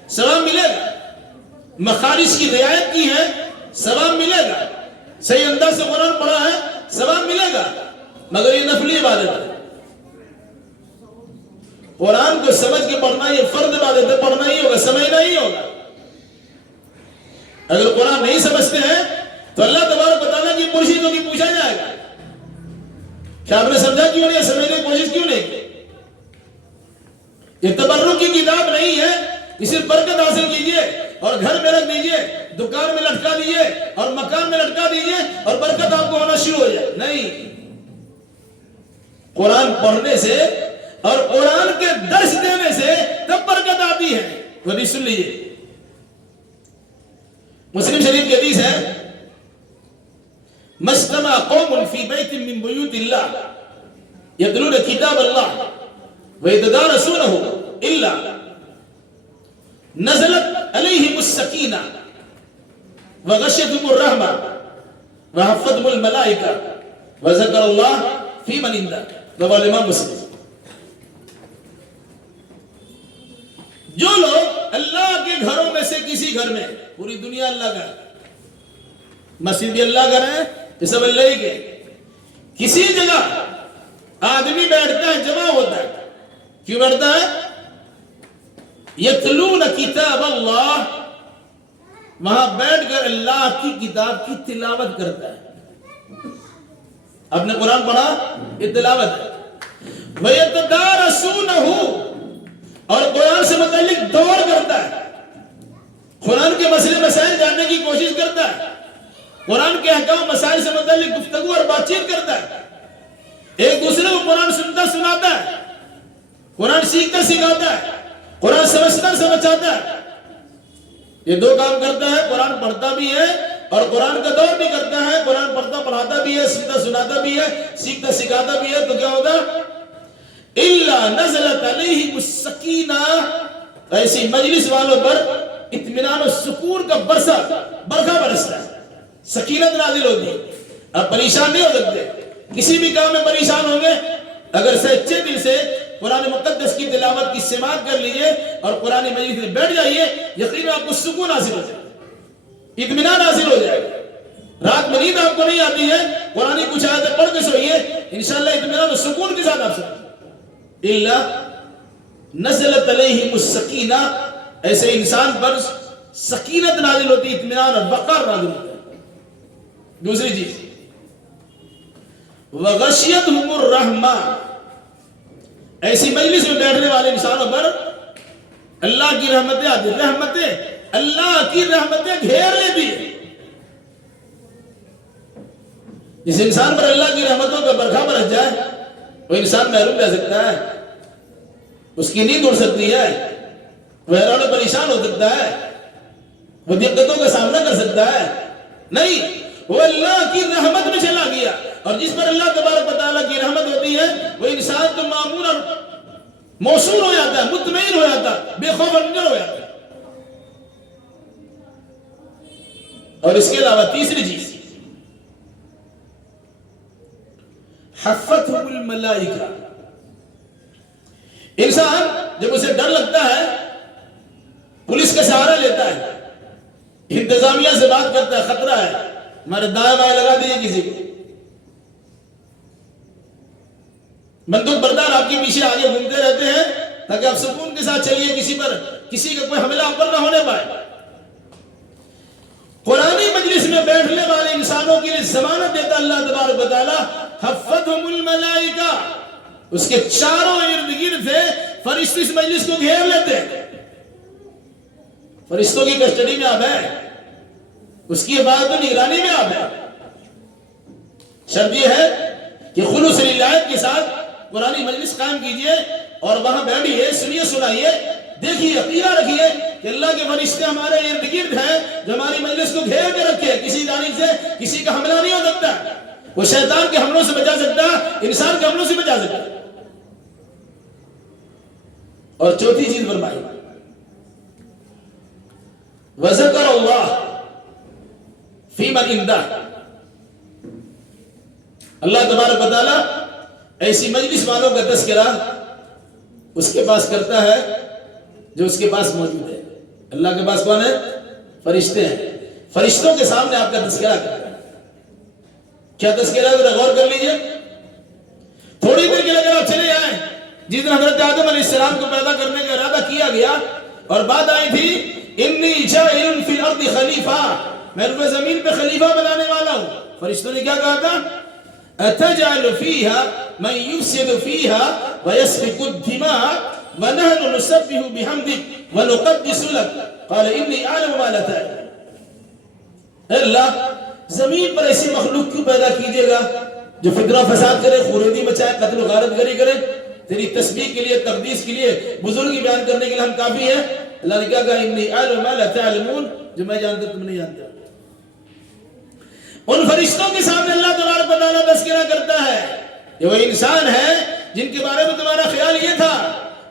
ثواب ملے گا، مخارج کی رعایت کی ہے ثواب ملے گا، صحیح انداز سے قرآن پڑھا ہے ثواب ملے گا، مگر یہ نفلی عبادت ہے۔ قرآن کو سمجھ کے پڑھنا یہ فرض عبادت ہے، پڑھنا ہی ہوگا، سمجھنا ہی ہوگا۔ اگر قرآن نہیں سمجھتے ہیں تو اللہ تبارک و تعالیٰ کی مرشدوں کی پوچھا جائے گا کہ آپ نے سمجھا کیوں نہیں، سمجھنے کی کوشش کیوں نہیں کی؟ یہ تبرک کی کتاب نہیں ہے کہ صرف برکت حاصل کیجئے اور گھر میں رکھ دیجئے، دکان میں لٹکا دیجئے اور مکان میں لٹکا دیجئے اور برکت آپ کو ہونا شروع ہو جائے، نہیں۔ قرآن پڑھنے سے اور قرآن کے درس دینے سے تب برکت آتی ہے۔ تو حدیث سن لیجئے، مسلم شریف کی حدیث ہے مَجْتَمَعَ قَوْمٌ فِي بَيْتٍ مِّن بُيُوتِ اللَّهِ يَتْلُونَ كِتَابَ اللَّهِ وَيَتَدَارَسُونَهُ إِلَّا نَزَلَتْ عَلَيْهِمُ السَّكِينَةُ وَغَشِيَتْهُمُ الرَّحْمَةُ وَحَفَّتْهُمُ الْمَلَائِكَةُ وَذَكَرَ اللَّهَ فی من عنده، رواه امام مسلم۔ جو لوگ اللہ کے گھروں میں سے کسی گھر میں، پوری دنیا اللہ کا ہے، مسجد بھی اللہ کا ہے، یہ سب اللہ ہی کے، کسی جگہ آدمی بیٹھتا ہے، جمع ہوتا ہے، کیوں بیٹھتا ہے؟ یتلون کتاب اللہ، وہاں بیٹھ کر اللہ کی کتاب کی تلاوت کرتا ہے۔ آپ نے قرآن پڑھا، یہ تلاوت ہے۔ وَيَتَدَارَسُونَهُ، اور قرآن سے متعلق دور کرتا ہے، قرآن کے مسئلے مسائل جاننے کی کوشش کرتا ہے، قرآن کے احکام مسائل سے متعلق گفتگو اور بات چیت کرتا ہے، ایک دوسرے کو قرآن سنتا سناتا ہے، قرآن سیکھتا سکھاتا ہے، قرآن سمجھتا سمجھاتا ہے۔ یہ دو کام کرتا ہے، قرآن پڑھتا بھی ہے اور قرآن کا دور بھی کرتا ہے، قرآن پڑھتا پڑھاتا بھی ہے، سنتا سناتا بھی ہے، سیکھتا سکھاتا بھی ہے، تو کیا ہوگا؟ إِلَّا نَزَلَتْ عَلَيْهِمُ السَّكِينَةُ، ایسی مجلس والوں پر اطمینان و سکون کا برکھا برستا ہے، سکینت نازل ہوتی ہے۔ اب پریشان نہیں ہو سکتے، کسی بھی کام میں پریشان ہوں گے، اگر سچے دل سے قرآن مقدس کی تلاوت کی سماعت کر لیجئے اور قرآن مجید میں بیٹھ جائیے، یقیناً آپ کو سکون حاصل ہو جائے گا، اطمینان حاصل ہو جائے گا۔ رات میں نیند آپ کو نہیں آتی ہے، قرآن کچھ آیتیں پڑھ کے سوئیے، انشاءاللہ اطمینان و سکون کے ساتھ آپ سوئیے۔ الا نزلت علیہم السکینہ، ایسے انسان پر سکینت نازل ہوتی، اطمینان اور وقار نازل ہوتا ہے۔ دوسری چیز، وغشیتہم الرحمہ، ایسی مجلس میں بیٹھنے والے انسانوں پر اللہ کی رحمتیں آتی، رحمتیں، اللہ کی رحمتیں گھیر لیتی ہے۔ جس انسان پر اللہ کی رحمتوں کا برکھا برس جائے، وہ انسان محروم رہ سکتا ہے، اس کی نیند اڑ سکتی ہے، وہ حیران و پریشان ہو سکتا ہے، وہ دقتوں کا سامنا کر سکتا ہے۔ نہیں، وہ اللہ کی رحمت میں چلا گیا، اور جس پر اللہ تبارک و تعالیٰ کی رحمت ہوتی ہے وہ انسان تو معمول اور موصول ہو جاتا ہے، مطمئن ہو جاتا ہے، بے خوف اندر ہو جاتا ہے۔ اور اس کے علاوہ تیسری چیز، حفتہم الملائکہ، انسان جب اسے ڈر لگتا ہے پولیس کا سہارا لیتا ہے، انتظامیہ سے بات کرتا ہے، خطرہ ہے، ہمارے دائیں بائیں لگا دیجیے کسی کو، بندوق بردار آپ کے پیچھے آگے گھومتے رہتے ہیں تاکہ آپ سکون کے ساتھ چلیے، کسی کا کوئی حملہ آپ پر نہ ہونے پائے۔ قرآنی مجلس میں بیٹھنے والے انسانوں کے لیے ضمانت دیتا اللہ تبارک و تعالی، حفتہم الملائکہ، اس کے چاروں ارد گرد سے فرشتے اس مجلس کو گھیر لیتے ہیں، فرشتوں کی کسٹڈی میں آپ ہیں، اس کی حفاظت و نگرانی میں آپ ہیں۔ شرط یہ ہے کہ خلوص للہ کے ساتھ قرآنی مجلس قائم کیجئے اور وہاں بیٹھیے، سنیے سنائیے، دیکھیے، عقیدہ رکھیے کہ اللہ کے فرشتے ہمارے ارد گرد ہیں جو ہماری مجلس کو گھیر کے رکھے، کسی جانب سے کسی کا حملہ نہیں ہو سکتا، وہ شیطان کے حملوں سے بچا سکتا، انسان کے حملوں سے بچا سکتا۔ اور چوتھی چیز فرمائی، وذکر اللہ فی من عنده، اللہ تبارک و تعالی ایسی مجلس والوں کا تذکرہ اس کے پاس کرتا ہے جو اس کے پاس موجود ہے۔ اللہ کے پاس کون ہے؟ فرشتے ہیں، فرشتوں کے سامنے آپ کا تذکرہ کرتا ہے۔ کیا تذکرہ ہے؟ ذرا غور کر لیجئے۔ تھوڑی دیر کے لیے اگر آپ چلے آئیں، جس دن حضرت آدم علیہ السلام کو پیدا کرنے کا ارادہ کیا گیا اور بات آئی تھی انی جاعل فی الارض خلیفہ، میں روئے زمین پہ خلیفہ بنانے والا ہوں، فرشتوں نے کیا کہا تھا؟ اتجعل فیها من یفسد فیها ویسفک الدماء ونحن نسبح بحمدک ونقدس لک قال انی اعلم ما لا تعلمون۔ اللہ زمین پر ایسی مخلوق کیوں پیدا کیجئے گا جو فتنہ فساد کرے، خوردی مچائے، قتل و غارت گری کرے؟ تیری تسبیح کے لیے، تقدیس کے لیے، بزرگی بیان کرنے کے لیے ہم کافی ہیں۔ اللہ نے کیا کہا؟ انی اعلم ما لا تعلمون، جو میں جانتا تم نہیں جانتے۔ ان فرشتوں کے سامنے اللہ تبارک و تعالیٰ تذکرہ کرتا ہے، یہ وہ انسان ہے جن کے بارے میں تمہارا خیال یہ تھا،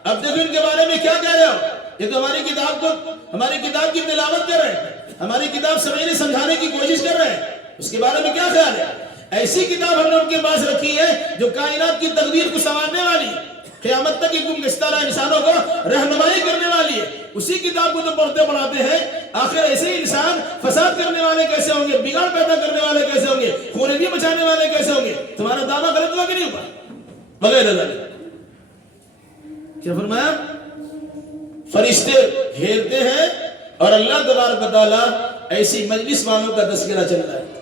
اب دیکھو ان کے بارے میں کیا کہہ رہے ہو، یہ تو ہماری کتاب کی تلاوت کر رہے ہیں، ہماری کتاب سمجھنے سمجھانے کی کوشش کر رہے ہیں، اس کے بارے میں کیا خیال ہے؟ ایسی کتاب ہم نے ان کے پاس رکھی ہے جو کائنات کی تقدیر کو سنوارنے والی ہے، قیامت تک ایک گمگشتہ رہے انسانوں کو رہنمائی کرنے والی ہے۔ اسی کتاب کو تو پڑھتے پڑھاتے ہیں، آخر ایسے ہی انسان فساد کرنے والے کیسے ہوں گے، بگاڑ پیدا کرنے والے کیسے ہوں گے، خونریزی مچانے والے کیسے ہوں گے، تمہارا دعویٰ غلط ہوا کہ نہیں ہوا، وغیرہ وغیرہ۔ کیا فرمایا؟ فرشتے گھیرتے ہیں اور اللہ تبارک و تعالیٰ ایسی مجلس والوں کا تذکرہ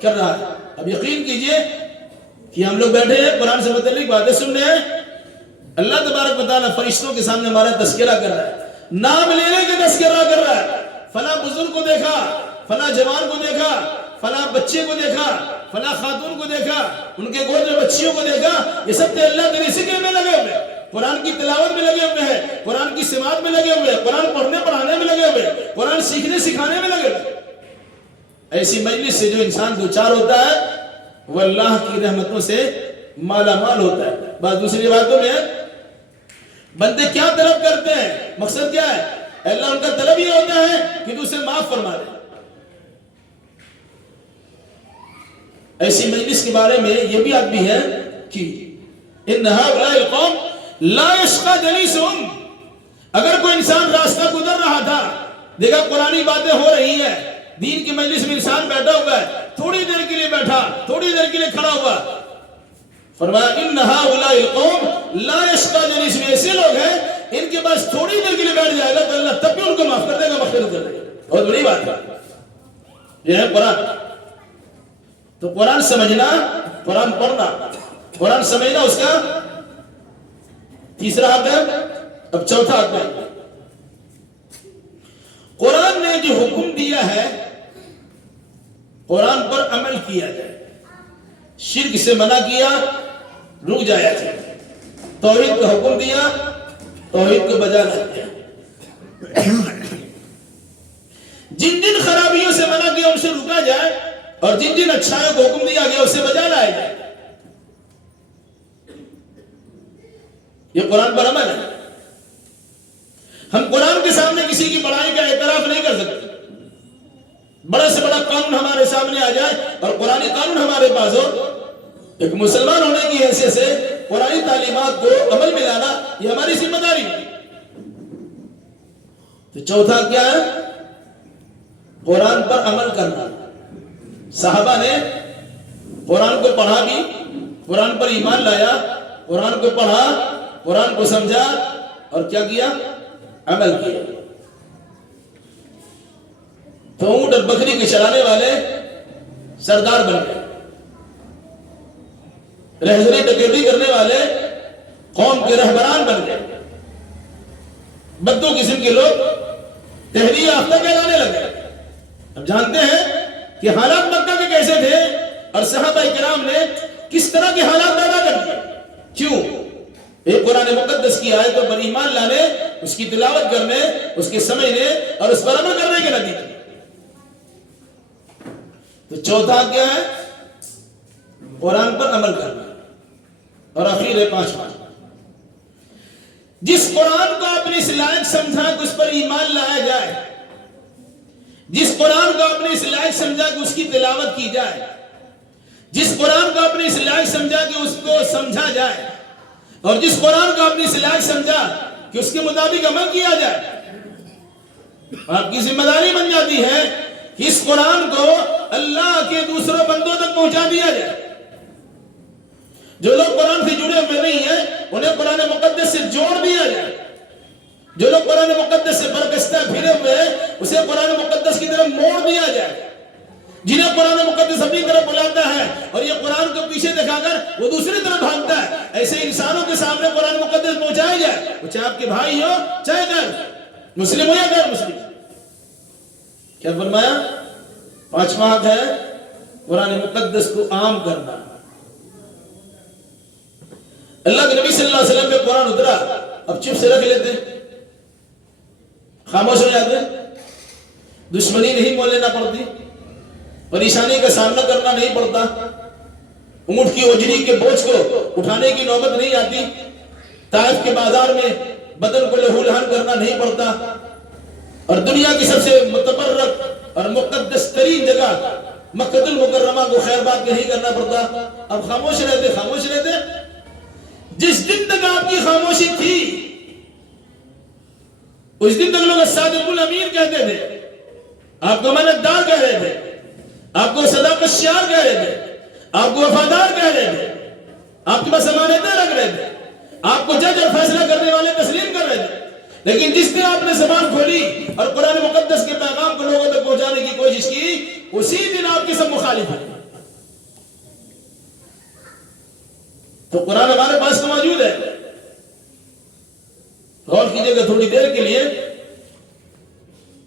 کر رہا ہے۔ اب یقین کیجئے کہ ہم لوگ بیٹھے ہیں قرآن سے متعلق باتیں سن رہے ہیں، اللہ تبارک و تعالیٰ فرشتوں کے سامنے ہمارا تذکرہ کر رہا ہے، نام لینے کے تذکرہ کر رہا ہے۔ فلاں بزرگ کو دیکھا، فلاں جوان کو دیکھا، فلاں بچے کو دیکھا، فلاں خاتون کو دیکھا، ان کے گود میں بچیوں کو دیکھا، یہ سب تے اللہ تیرے ذکر میں لگے ہوئے، قرآن کی تلاوت میں لگے ہوئے ہیں، قرآن کی سماعت میں لگے ہوئے ہیں، قرآن پڑھنے پڑھانے میں لگے ہوئے ہیں، قرآن سیکھنے سکھانے میں لگے ہوئے۔ ایسی مجلس سے جو انسان دوچار ہوتا ہے وہ اللہ کی رحمتوں سے مالا مال ہوتا ہے۔ بات دوسری باتوں میں بندے کیا طلب کرتے ہیں، مقصد کیا ہے؟ اللہ ان کا طلب یہ ہوتا ہے کہ تو اسے معاف فرما دے۔ ایسی مجلس کے بارے میں یہ بھی آدمی ہے کہ ان هؤلاء القوم لا يشقى جليسهم، اگر کوئی انسان راستہ گزر رہا تھا، دیکھا قرآنی باتیں ہو رہی ہیں، دین کی مجلس میں انسان بیٹھا ہوا ہے، تھوڑی دیر کے لیے بیٹھا، تھوڑی دیر کے لیے کھڑا ہوا، فرمایا ان هؤلاء القوم لا يشقى جليسهم، ایسے لوگ ہیں ان کے پاس تھوڑی دیر کے لیے بیٹھ جائے گا تو اللہ تب بھی ان کو معاف کر دے گا، مغفرت کر دے گا۔ بہت بڑی بات ہے، یہ ہے قرآن۔ تو قرآن سمجھنا، قرآن پڑھنا، قرآن سمجھنا اس کا تیسرا حق ہے۔ اب چوتھا حق ہے، قرآن نے جو حکم دیا ہے قرآن پر عمل کیا جائے، شرک سے منع کیا رک جایا جائے، توحید کا حکم دیا توحید کو بجا لایا، جن جن خرابیوں سے منع کیا ان سے رکا جائے اور جن جن اچھائیوں کو حکم دیا گیا اسے بجا لایا جائے۔ یہ قرآن پر عمل ہے۔ ہم قرآن کے سامنے کسی کی بڑائی کا اعتراف نہیں کر سکتے۔ بڑا سے بڑا قانون ہمارے سامنے آ جائے اور قرآنی قانون ہمارے پاس ہو، ایک مسلمان ہونے کی حیثیت سے قرآنی تعلیمات کو عمل میں لانا یہ ہماری ذمہ داری ہے۔ تو چوتھا کیا ہے؟ قرآن پر عمل کرنا۔ صحابہ نے قرآن کو پڑھا بھی، قرآن پر ایمان لایا، قرآن کو پڑھا، قرآن کو سمجھا اور کیا کیا؟ عمل کیا۔ تو اونٹ اور بکری کے چلانے والے سردار بن گئے، رہزنی ڈکیتی کرنے والے قوم کے رہبران بن گئے، بدو قسم کے لوگ تحریر یافتہ کہلانے لگے۔ اب جانتے ہیں کہ حالات مکہ کے کیسے تھے اور صحابہ کرام نے کس طرح کے حالات پیدا کر دیے۔ کیوں؟ ایک قرآن مقدس کی آیتوں پر ایمان لانے، اس کی تلاوت کرنے، اس کے سمجھنے اور اس پر عمل کرنے کے نتیجے۔ تو چوتھا کیا ہے؟ قرآن پر عمل کرنا۔ اور آخر ہے پانچواں، جس قرآن کو آپ نے اس لائق سمجھا کہ اس پر ایمان لایا جائے، جس قرآن کو آپ نے اس لائق سمجھا کہ اس کی تلاوت کی جائے، جس قرآن کو آپ نے اس لائق سمجھا کہ اس کو سمجھا جائے، اور جس قرآن کو آپ نے اس لائق سمجھا کہ اس کے مطابق عمل کیا جائے، آپ کی ذمہ داری بن جاتی ہے کہ اس قرآن کو اللہ کے دوسرے بندوں تک پہنچا دیا جائے۔ جو لوگ قرآن سے جڑے ہوئے نہیں ہیں انہیں قرآن مقدس سے جوڑ دیا جائے، جو لوگ قرآن مقدس سے برکستہ پھرے ہوئے ہیں اسے قرآن مقدس کی طرف موڑ دیا جائے، جنہیں قرآن مقدس اپنی طرف بلاتا ہے اور یہ قرآن کو پیچھے دکھا کر وہ دوسری طرف بھاگتا ہے، ایسے انسانوں کے سامنے قرآن مقدس پہنچایا جائے، وہ چاہے آپ کے بھائی ہو چاہے غیر مسلم ہو یا غیر مسلم۔ کیا فرمایا؟ پانچواں حق ہے قرآن مقدس کو عام کرنا۔ اللہ کے نبی صلی اللہ علیہ وسلم پہ قرآن اترا، اب چپ سے رکھ لیتے، خاموش ہو جاتے، دشمنی نہیں مول لینا پڑتی، پریشانی کا سامنا کرنا نہیں پڑتا، اونٹ کی اوجری کے بوجھ کو اٹھانے کی نوبت نہیں آتی، طائف کے بازار میں بدن کو لہو لہان کرنا نہیں پڑتا، اور دنیا کی سب سے متبرک اور مقدس ترین جگہ مکہ المکرمہ کو خیر بات نہیں کرنا پڑتا، اب خاموش رہتے. جس دن تک آپ کی خاموشی تھی اس دن تک لوگ الصادق الامین کہتے تھے، آپ کو امانتدار کہہ رہے تھے، آپ کو صداقت شیار کہہ رہے تھے، آپ کو وفادار کہہ رہے تھے، آپ کے پاس امانتیں رکھ رہے تھے، آپ کو جج اور فیصلہ کرنے والے تسلیم کر رہے تھے. لیکن جس دن آپ نے زبان کھولی اور قرآن مقدس کے پیغام کو لوگوں تک پہنچانے کی کوشش کی، اسی دن آپ کے سب مخالف ہیں. تو قرآن ہمارے پاس تو موجود ہے. غور کیجئے گا تھوڑی دیر کے لیے.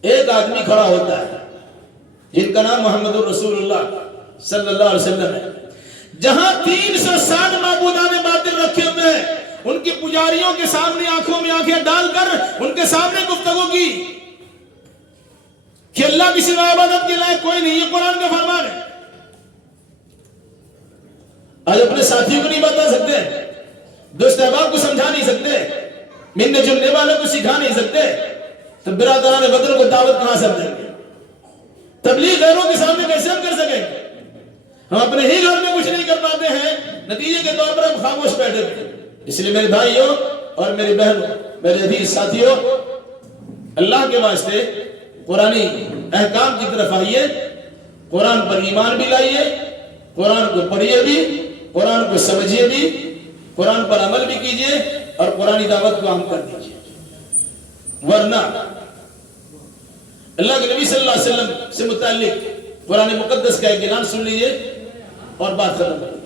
ایک آدمی کھڑا ہوتا ہے جن کا نام محمد الرسول اللہ صلی اللہ علیہ وسلم ہے. جہاں 360 معبودان باطل رکھے ہوئے ہیں، ان کی پجاریوں کے سامنے آنکھوں میں آنکھیں ڈال کر ان کے سامنے گفتگو کی کہ اللہ کی سوا عبادت کے لائق کوئی نہیں. یہ قرآن کا فرمان ہے. آج اپنے ساتھیوں کو نہیں بتا سکتے، دوست احباب کو سمجھا نہیں سکتے، ملنے جلنے والوں کو سکھا نہیں سکتے، تو برادران بدر کو دعوت کہاں سے دیں گے؟ تبلیغ غیروں کے سامنے کیسے ہم کر سکیں گے؟ ہم اپنے ہی گھر میں کچھ نہیں کر پاتے ہیں، نتیجے کے طور پر ہم خاموش بیٹھے ہوئے. اس لیے میرے بھائیوں اور میری بہنوں، میرے عزیز ساتھیوں، اللہ کے واسطے قرآنی احکام کی طرف آئیے، قرآن پر ایمان بھی لائیے، قرآن کو پڑھیے بھی، قرآن کو سمجھیے بھی، قرآن پر عمل بھی کیجیے اور قرآنی دعوت کو عام کر دیجیے. ورنہ اللہ کے نبی صلی اللہ علیہ وسلم سے متعلق قرآن مقدس کا ایک اعلان سن لیجیے اور بات ختم کر دیجیے.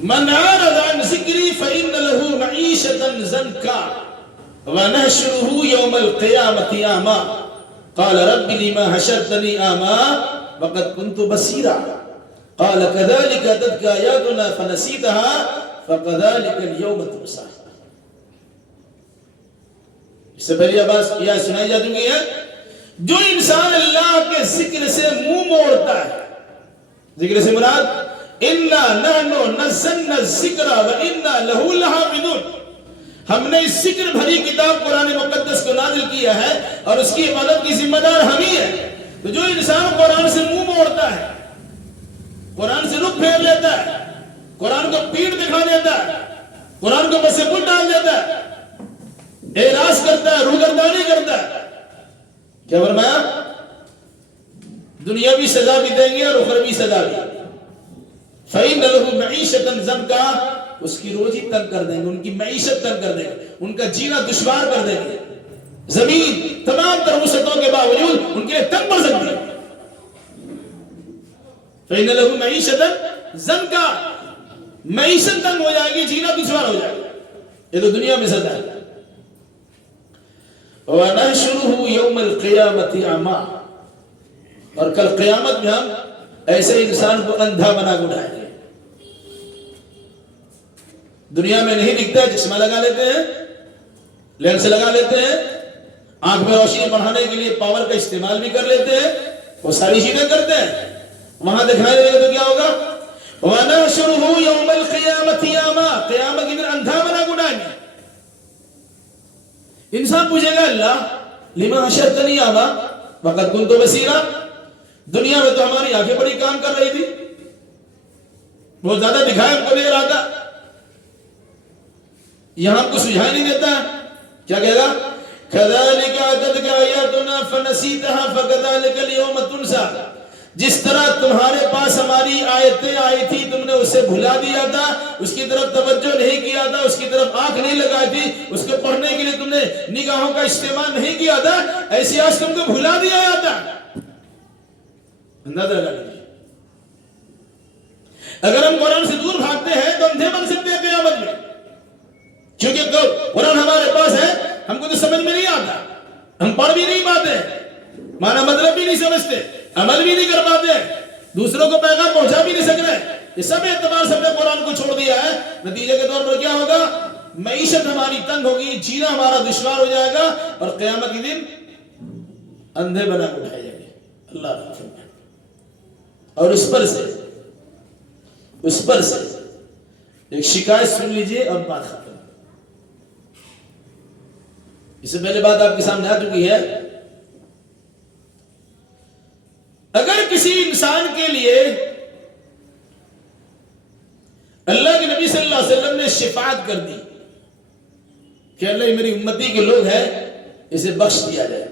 من اعرض عن ذکری فإن له معیشة ضنکا ونحشره یوم القیامة اعما قال رب لما حشرتنی اعما وقد كنت بصیرا قال كذلك اتتك آیاتنا فنسیتها فكذلك اليوم تنسى. اس سے پہلی بات یہ سنائی جا چکی ہے، جو انسان اللہ کے ذکر سے منہ موڑتا ہے، ذکر سے مراد اِنَّا نَحْنُ نَزَّلْنَا الذِّكْرَ وَإِنَّا لَهُ لَحَافِظُونَ، ہم نے اس ذکر بھری کتاب قرآن مقدس کو نازل کیا ہے اور اس کی حفاظت کی ذمہ دار ہم ہی ہے. تو جو انسان قرآن سے منہ موڑتا ہے، قرآن سے رخ پھیر لیتا ہے، قرآن کو پیٹ دکھا دیتا ہے، قرآن کو بس پٹ ڈال دیتا ہے، اعراض کرتا ہے، روگردانی کرتا ہے، کیا فرمایا؟ دنیاوی سزا بھی دیں گے اور اخروی سزا بھی. فَإِنَّ لَهُ مَعِيشَةً ضَنْكَا، اس کی روزی تنگ کر دیں گے، ان کی معیشت تنگ کر دیں گے، ان کا جینا دشوار کر دیں گے. زمین تمام تر وسعتوں کے باوجود ان کے لیے تنگ پڑ سکتی ہے. فَإِنَّ لَهُ مَعِيشَةً ضَنْكَا، معیشت تنگ ہو جائے گی، جینا دشوار ہو جائے گا. یہ تو دنیا میں سزا ہے. وَنَحْشُرُهُ يَوْمَ الْقِيَامَةِ أَعْمَى، اور کل قیامت میں ہم ایسے انسان کو اندھا بنا کے اٹھائیں گے. دنیا میں نہیں دکھتا ہے، چشمہ لگا لیتے ہیں، لینس لگا لیتے ہیں، آنکھ میں روشنی بڑھانے کے لیے پاور کا استعمال بھی کر لیتے ہیں، وہ ساری چیزیں کرتے ہیں. وہاں دکھائی دے گا تو کیا ہوگا؟ وَنَحْشُرُهُ يَوْمَ الْقِيَامَةِ أَعْمَى، قیامت کے دن اندھا بنا کے اٹھائیں گے. انسان پوچھے گا اللہ لِمَا حَشَرْتَنِي أَعْمَى وَقَدْ كُنْتُ بَصِيرًا، دنیا میں تو ہماری آنکھیں بڑی کام کر رہی تھی، بہت زیادہ دکھائی ہم کو دے رہا تھا، یہاں ہم کو سجھائی نہیں دیتا ہے. کیا کہے گا؟ كَذَلِكَ أَتَتْكَ آیَاتُنَا فَنَسِيتَهَا فَكَذَلِكَ الْيَوْمَ تُنسَى، جس طرح تمہارے پاس ہماری آیتیں آئی تھی تم نے اسے بھلا دیا تھا، اس کی طرف توجہ نہیں کیا تھا، اس کی طرف آنکھ نہیں لگائی تھی، اس کے پڑھنے کے لیے تم نے نگاہوں کا استعمال نہیں کیا تھا، ایسی آج تم کو بھلا دیا جاتا. اندازہ لگا لیجیے. اگر ہم قرآن سے دور بھاگتے ہیں تو اندھے بن سکتے ہیں قیامت میں، کیونکہ قرآن ہمارے پاس ہے، ہم کو تو سمجھ میں نہیں آتا، ہم پڑھ بھی نہیں پاتے، معنی مطلب بھی نہیں سمجھتے، عمل بھی نہیں کر پاتے، دوسروں کو پیغام پہنچا بھی نہیں سک رہے. یہ سب اعتبار سے ہم نے قرآن کو چھوڑ دیا ہے. نتیجے کے طور پر کیا ہوگا؟ معیشت ہماری تنگ ہوگی، جینا ہمارا دشوار ہو جائے گا اور قیامت کے دن اندھے بنا کے اٹھائے جائیں گے. اللہ رحم فرمائے. اور اس پر سے ایک شکایت سن لیجئے اور بات ختم. اس سے پہلے بات آپ کے سامنے آ چکی ہے. اگر کسی انسان کے لیے اللہ کے نبی صلی اللہ علیہ وسلم نے شفاعت کر دی کہ اللہ یہ میری امتی کے لوگ ہیں اسے بخش دیا جائے,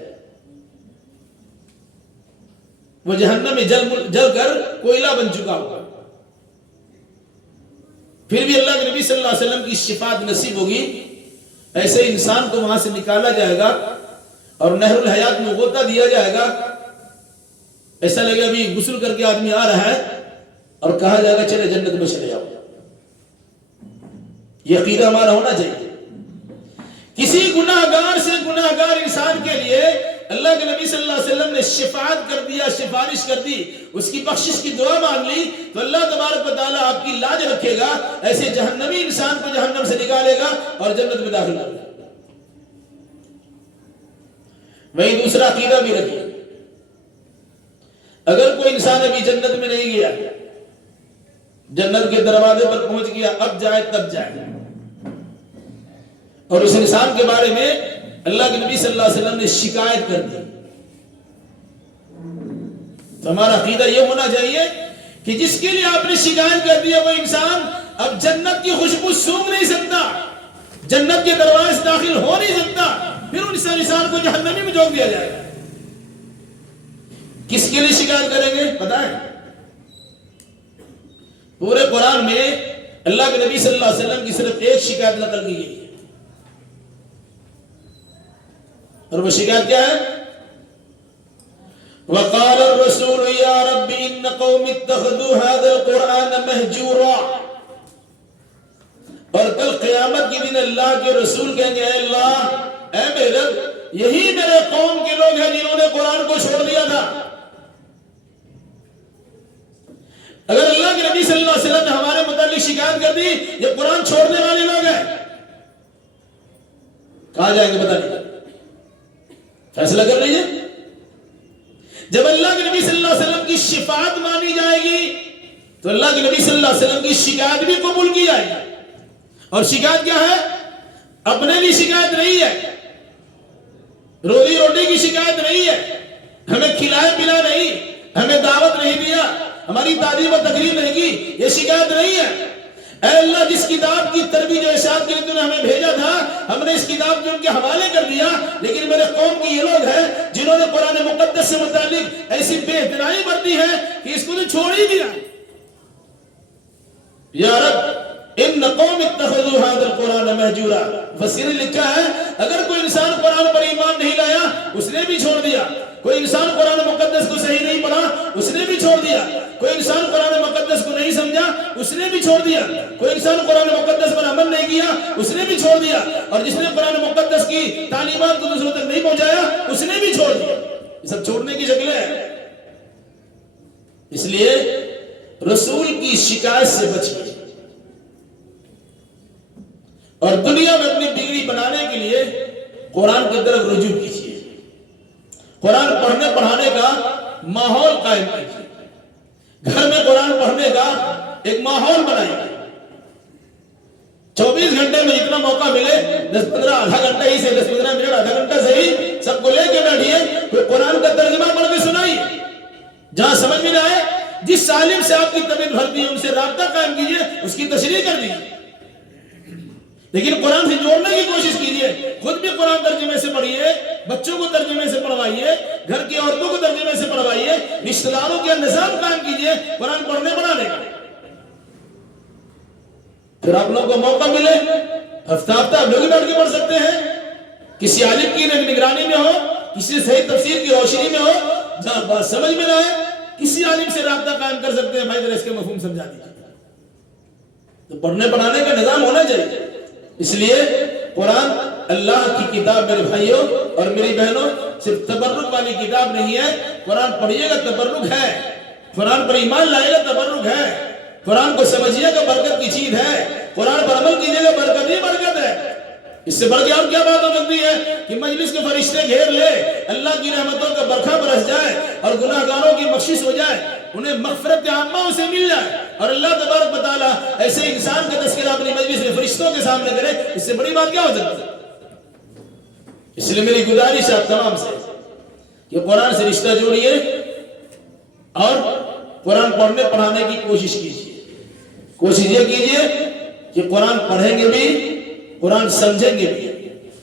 وہ جہنم میں جل کر کوئلہ بن چکا ہوگا, پھر بھی اللہ کے نبی صلی اللہ علیہ وسلم کی شفاعت نصیب ہوگی, ایسے انسان کو وہاں سے نکالا جائے گا اور نہر الحیات میں غوطہ دیا جائے گا. ایسا لگے ابھی غسل کر کے آدمی آ رہا ہے اور کہا جائے گا چلے جنت میں چلے جاؤ. یہ عقیدہ ہمارا ہونا چاہیے. کسی گناہگار سے گناہگار انسان کے لیے اللہ کے نبی صلی اللہ علیہ وسلم نے شفاعت کر دیا, سفارش کر دی, اس کی بخشش کی دعا مانگ لی, تو اللہ تبارک و تعالیٰ آپ کی لاج رکھے گا, ایسے جہنمی انسان کو جہنم سے نکالے گا اور جنت میں داخل کرے گا. وہی دوسرا عقیدہ بھی رکھیے, اگر کوئی انسان ابھی جنت میں نہیں گیا, جنت کے دروازے پر پہنچ گیا, اب جائے تب جائے, اور اس انسان کے بارے میں اللہ کے نبی صلی اللہ علیہ وسلم نے شکایت کر دی, تو ہمارا عقیدہ یہ ہونا چاہیے کہ جس کے لیے آپ نے شکایت کر دی وہ انسان اب جنت کی خوشبو سونگھ نہیں سکتا, جنت کے دروازے سے داخل ہو نہیں سکتا, پھر ان انسان کو جہنمی میں جھونک دیا جائے گا. کس کے لیے شکایت کریں گے پتہ ہے؟ پورے قرآن میں اللہ کے نبی صلی اللہ علیہ وسلم کی صرف ایک شکایت نقل کی گئی ہے, اور وہ شکایت کیا ہے؟ وقال الرسول یا رب ان قوم اتخذوا هذا القرآن مہجورا. اور کل قیامت کے دن اللہ کے رسول کہیں گے اے اللہ, اے میرے رب, یہی میرے قوم کے لوگ ہیں جنہوں نے قرآن کو چھوڑ دیا تھا. اگر اللہ کے نبی صلی اللہ علیہ وسلم نے ہمارے متعلق شکایت کر دی یہ قرآن چھوڑنے والے لوگ ہیں, کہاں جائیں گے بتا نہیں, فیصلہ کر لیجئے. جب اللہ کے نبی صلی اللہ علیہ وسلم کی شفاعت مانی جائے گی تو اللہ کے نبی صلی اللہ علیہ وسلم کی شکایت بھی قبول کی جائے گی. اور شکایت کیا ہے؟ اپنے لیے شکایت نہیں ہے, روزی روٹی کی شکایت نہیں ہے, ہمیں کھلائے پلا نہیں, ہمیں دعوت نہیں دیا, ہماری تعلیم و تقریر نہیں کی, یہ شکایت نہیں ہے. اے اللہ جس کتاب کی ترویج و ارشاد کے لیے تو نے ہمیں بھیجا تھا, ہم نے اس کتاب کو ان کے حوالے کر دیا, لیکن میرے قوم کی یہ لوگ ہیں جنہوں نے قرآن مقدس سے متعلق ایسی بے احترامی برتی ہے کہ اس کو تو چھوڑ ہی دیا. یا رب ان قوم اتخذوا هذا القرآن مہجورا. فسیر نے لکھا ہے اگر کوئی انسان قرآن پر ایمان نہیں لایا اس نے بھی چھوڑ دیا, کوئی انسان قرآن مقدس کو صحیح نہیں پڑھا اس نے بھی چھوڑ دیا, کوئی انسان قرآن مقدس کو نہیں سمجھا اس نے بھی چھوڑ دیا, کوئی انسان قرآن مقدس پر عمل نہیں کیا اس نے بھی چھوڑ دیا, اور جس نے قرآن مقدس کی تعلیمات کو دوسروں تک نہیں پہنچایا اس نے بھی چھوڑ دیا. یہ سب چھوڑنے کی شکلیں ہیں. اس لیے رسول کی شکایت سے بچیے, اور دنیا میں اپنی ڈگری بنانے کے لیے قرآن کی طرف رجوع کیجیے, قرآن پڑھنے پڑھانے کا ماحول قائم کیجیے, گھر میں قرآن پڑھنے کا ایک ماحول بنائیے. 24 گھنٹے میں جتنا موقع ملے 10-15 آدھا گھنٹہ ہی سے 10-15 منٹ آدھا گھنٹہ سے ہی سب کو لے کے بیٹھیے, کوئی قرآن کا ترجمہ پڑھ کے سنائیے. جہاں سمجھ میں نہ آئے جس عالم سے آپ کی طبیعت بھرتی ہے ان سے رابطہ قائم کیجیے, اس کی تشریح کر دیجیے, لیکن قرآن سے جوڑنے کی کوشش کیجیے. خود بھی قرآن ترجمے سے پڑھیے, بچوں کو ترجمے سے پڑھوائیے, گھر کی عورتوں کو ترجمے سے پڑھوائیے, رشتہ داروں کے نظام قائم کیجیے قرآن پڑھنے پڑھانے کا. پھر آپ لوگوں کو موقع ملے ہفتہ ہفتہ آپ لوگ بیٹھ کے پڑھ سکتے ہیں, کسی عالم کی نگرانی میں ہو, کسی صحیح تفسیر کی روشنی میں ہو, جہاں بات سمجھ میں نہ آئے کسی عالم سے رابطہ قائم کر سکتے ہیں, بھائی ذرا اس کے مفہوم سمجھا دیجیے. تو پڑھنے پڑھانے کا نظام ہونا چاہیے. اس لیے قرآن اللہ کی کتاب میرے بھائیوں اور میری بہنوں صرف تبرک والی کتاب نہیں ہے. قرآن پڑھیے گا تبرک ہے, قرآن پر ایمان لائے گا تبرک ہے, قرآن کو سمجھیے گا برکت کی چیز ہے, قرآن پر عمل کیجیے گا برکت ہی برکت ہے. اس سے بڑھ کے اور کیا بات ہو سکتی ہے کہ مجلس کے فرشتے گھیر لے, اللہ کی رحمتوں کا برکھا برس جائے اور گناہگاروں کی بخشش ہو جائے, انہیں مغفرت عامہ اسے مل جائے, اور اللہ تبارک و تعالیٰ ایسے انسان کا تذکرہ اپنی مجلس میں فرشتوں کے سامنے کرے. اس سے بڑی بات کیا ہو سکتی ہے؟ اس لیے میری گزارش ہے آپ تمام سے کہ قرآن سے رشتہ جوڑیے اور قرآن پڑھنے پڑھانے کی کوشش کیجیے. کوشش یہ کیجیے کہ قرآن پڑھیں گے بھی، قرآن سمجھیں گے بھی.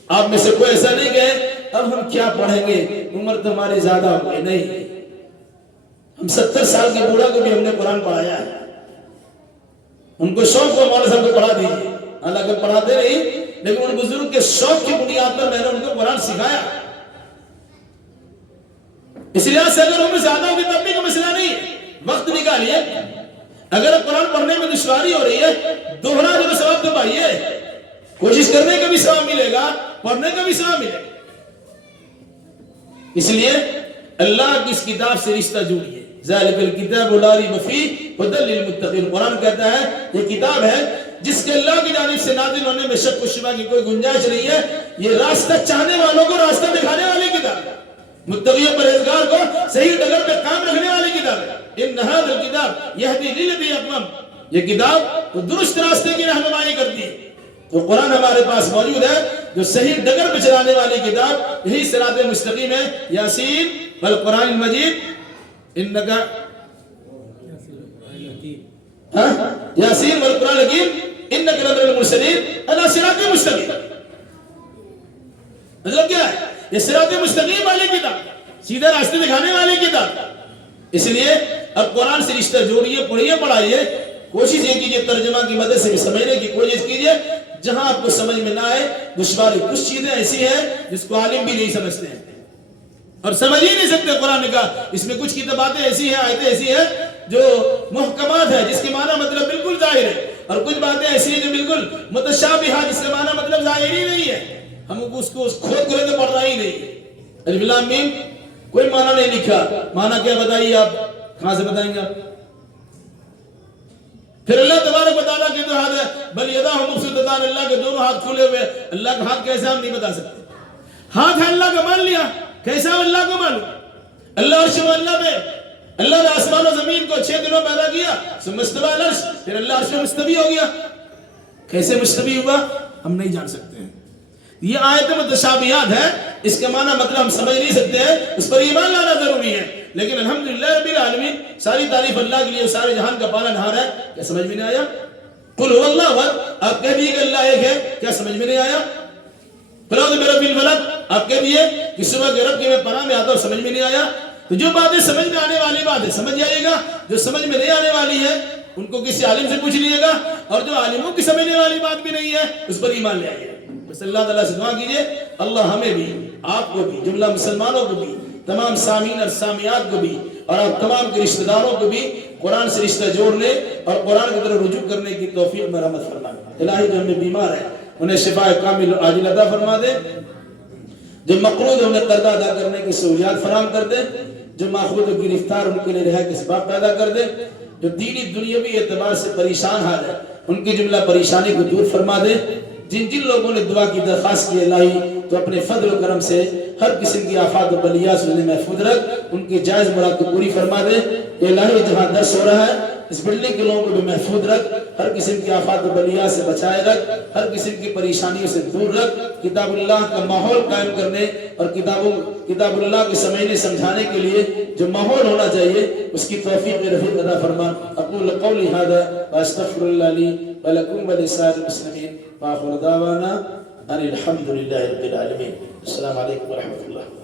آپ میں سے کوئی ایسا نہیں کہ اب ہم کیا پڑھیں گے، عمر تو ہماری زیادہ ہو گئی. نہیں، ہم 70 سال کے بوڑھا کو بھی ہم نے قرآن پڑھایا ہے. ان کو شوق کو مولانا صاحب کو پڑھا دیجیے. حالانکہ پڑھاتے نہیں، لیکن ان بزرگ کے شوق کی بنیاد پر میں نے ان کو قرآن سکھایا. اس لیے سے اگر عمر زیادہ ہوگی تب بھی کا مسئلہ نہیں ہے، وقت نکالیے. اگر قرآن پڑھنے میں دشواری ہو رہی ہے، دوہرا جو ثواب تو پائیے. کوشش کرنے کا بھی ثواب ملے گا، پڑھنے کا بھی ثواب ملے گا. اس لیے اللہ کی اس کتاب سے رشتہ جوڑیے. ذالک الکتاب لا ریب فیہ ھدی للمتقین. قرآن کہتا ہے یہ کتاب ہے جس کے اللہ کی جانب سے نازل ہونے میں شک و شبہ کی کوئی گنجائش نہیں ہے. یہ راستہ چاہنے والوں کو راستہ دکھانے والی کتاب ہے، متقی و پرہیزگار کو صحیح ڈگر پہ کام رکھنے والی کتاب ہے. ان ھذا الکتاب یہدی للذی اقوم. یہ کتاب تو درست راستے کی رہنمائی کرتی ہے. تو قرآن ہمارے پاس موجود ہے جو صحیح ڈگر پہ چلانے والی کتاب، یہی صراط مستقیم ہے. یاسین والقرآن المجید انکا یاسین والقرآن الحکیم انکا لمن المرسلین علی صراط مستقیم. مطلب کیا ہے؟ یہ صراط مستقیم والی کتاب، سیدھا راستے دکھانے والی کتاب. اس لیے اب قرآن سے رشتہ جوڑیے، پڑھیے، پڑھائیے. کوشش یہ کیجیے ترجمہ کی مدد سے بھی سمجھنے کی کوشش کیجیے. جہاں آپ کو سمجھ میں نہ آئے دشواری، کچھ چیزیں ایسی ہیں جس کو عالم بھی نہیں سمجھتے ہیں اور سمجھ ہی نہیں سکتے. قرآن کا اس میں کچھ کتابیں ایسی ہیں، آیتیں ایسی ہیں جو محکمات ہیں جس کے معنی مطلب بالکل ظاہر ہے، اور کچھ باتیں ایسی ہیں جو بالکل متشابہات جس کے معنی مطلب ظاہر ہی نہیں ہے. ہم کو اس کو کھود کھود کے پڑھنا ہی نہیں. الف لام میم کوئی معنی نہیں لکھا، معنی کیا بتائیے آپ؟ کہاں سے بتائیں گے آپ؟ پھر اللہ تبارک و تعالیٰ کے جو ہاتھ ہے بل یداہ مبسوطتان، اللہ کے دونوں ہاتھ کھلے ہوئے. اللہ کا ہاتھ کیسا ہم نہیں بتا سکتے. ہاتھ ہے اللہ کا، مان لیا. کیسا اللہ کو معلوم؟ اللہ عرش و اللہ پہ، اللہ نے آسمان و زمین کو 6 دنوں پیدا کیا، ثم استوى علی العرش، پھر اللہ عرش میں مستوی ہو گیا. کیسے مستوی ہوا ہم نہیں جان سکتے ہیں. یہ آیت متشابہات ہے، اس کے معنی مطلب ہم سمجھ نہیں سکتے ہیں، اس پر ایمان لانا ضروری ہے. لیکن الحمدللہ رب العالمین، ساری تعریف اللہ کے لیے، سارے جہان کا پالنہار ہے. کیا سمجھ میں نہیں آیا؟ قل هو اللہ احد، آپ کہہ دیے کہ اللہ ایک ہے. کیا سمجھ میں نہیں آیا؟ قل اعوذ برب الفلق، آپ کہہ دیے کہ صبح کے رب کی میں پناہ میں آتا ہوں. سمجھ میں نہیں آیا؟ تو جو باتیں سمجھ میں آنے والی بات ہے سمجھ جائے گا، جو سمجھ میں نہیں آنے والی ہے ان کو کسی عالم سے پوچھ لیے گا، اور جو عالموں کی سمجھنے والی بات بھی نہیں ہے اس پر ایمان لے آئیے. بس اللہ تعالیٰ سے دعا کیجئے اللہ ہمیں بھی، آپ کو بھی، جملہ مسلمانوں کو بھی، تمام سامعین اور سامعات کو بھی، اور آپ تمام کے رشتہ داروں کو بھی قرآن سے رشتہ جوڑنے اور قرآن کی طرف رجوع کرنے کی توفیق میں رحمت فرمائے. الہی جو ہمیں بیمار ہے انہیں شفا کامل عاجل عطا فرما دے، جو مقروض ہے انہیں قرض ادا کرنے کی سہولیات فراہم کر دے، جو ماخوذ و گرفتار ان کے لیے رہا کے اسباب پیدا کر دے، جو دینی دنیاوی اعتبار سے پریشان حال ہے ان کی جملہ پریشانی کو دور فرما دے. جن جن لوگوں نے دعا کی درخواست کی الہی تو اپنے فضل و کرم سے ہر قسم کی آفات و بلیات سے انہیں محفوظ رکھ، ان کی جائز مراد کو پوری فرما دے. الہی جہاں درس ہو رہا ہے اس بلڈنگ کے لوگوں کو بھی محفوظ رکھ، ہر قسم کی آفات و بلیات سے بچائے رکھ، ہر قسم کی پریشانیوں سے دور رکھ. کتاب اللہ کا ماحول قائم کرنے اور کتاب اللہ کے سمجھنے سمجھانے کے لیے جو ماحول ہونا چاہیے اس کی توفیق رفیق عطا فرما. اقول قولی ھذا واستغفر اللہ لی ولکم ولسائر المسلمین وآخر دعوانا ان الحمد للہ رب العالمین. السلام علیکم ورحمۃ اللہ.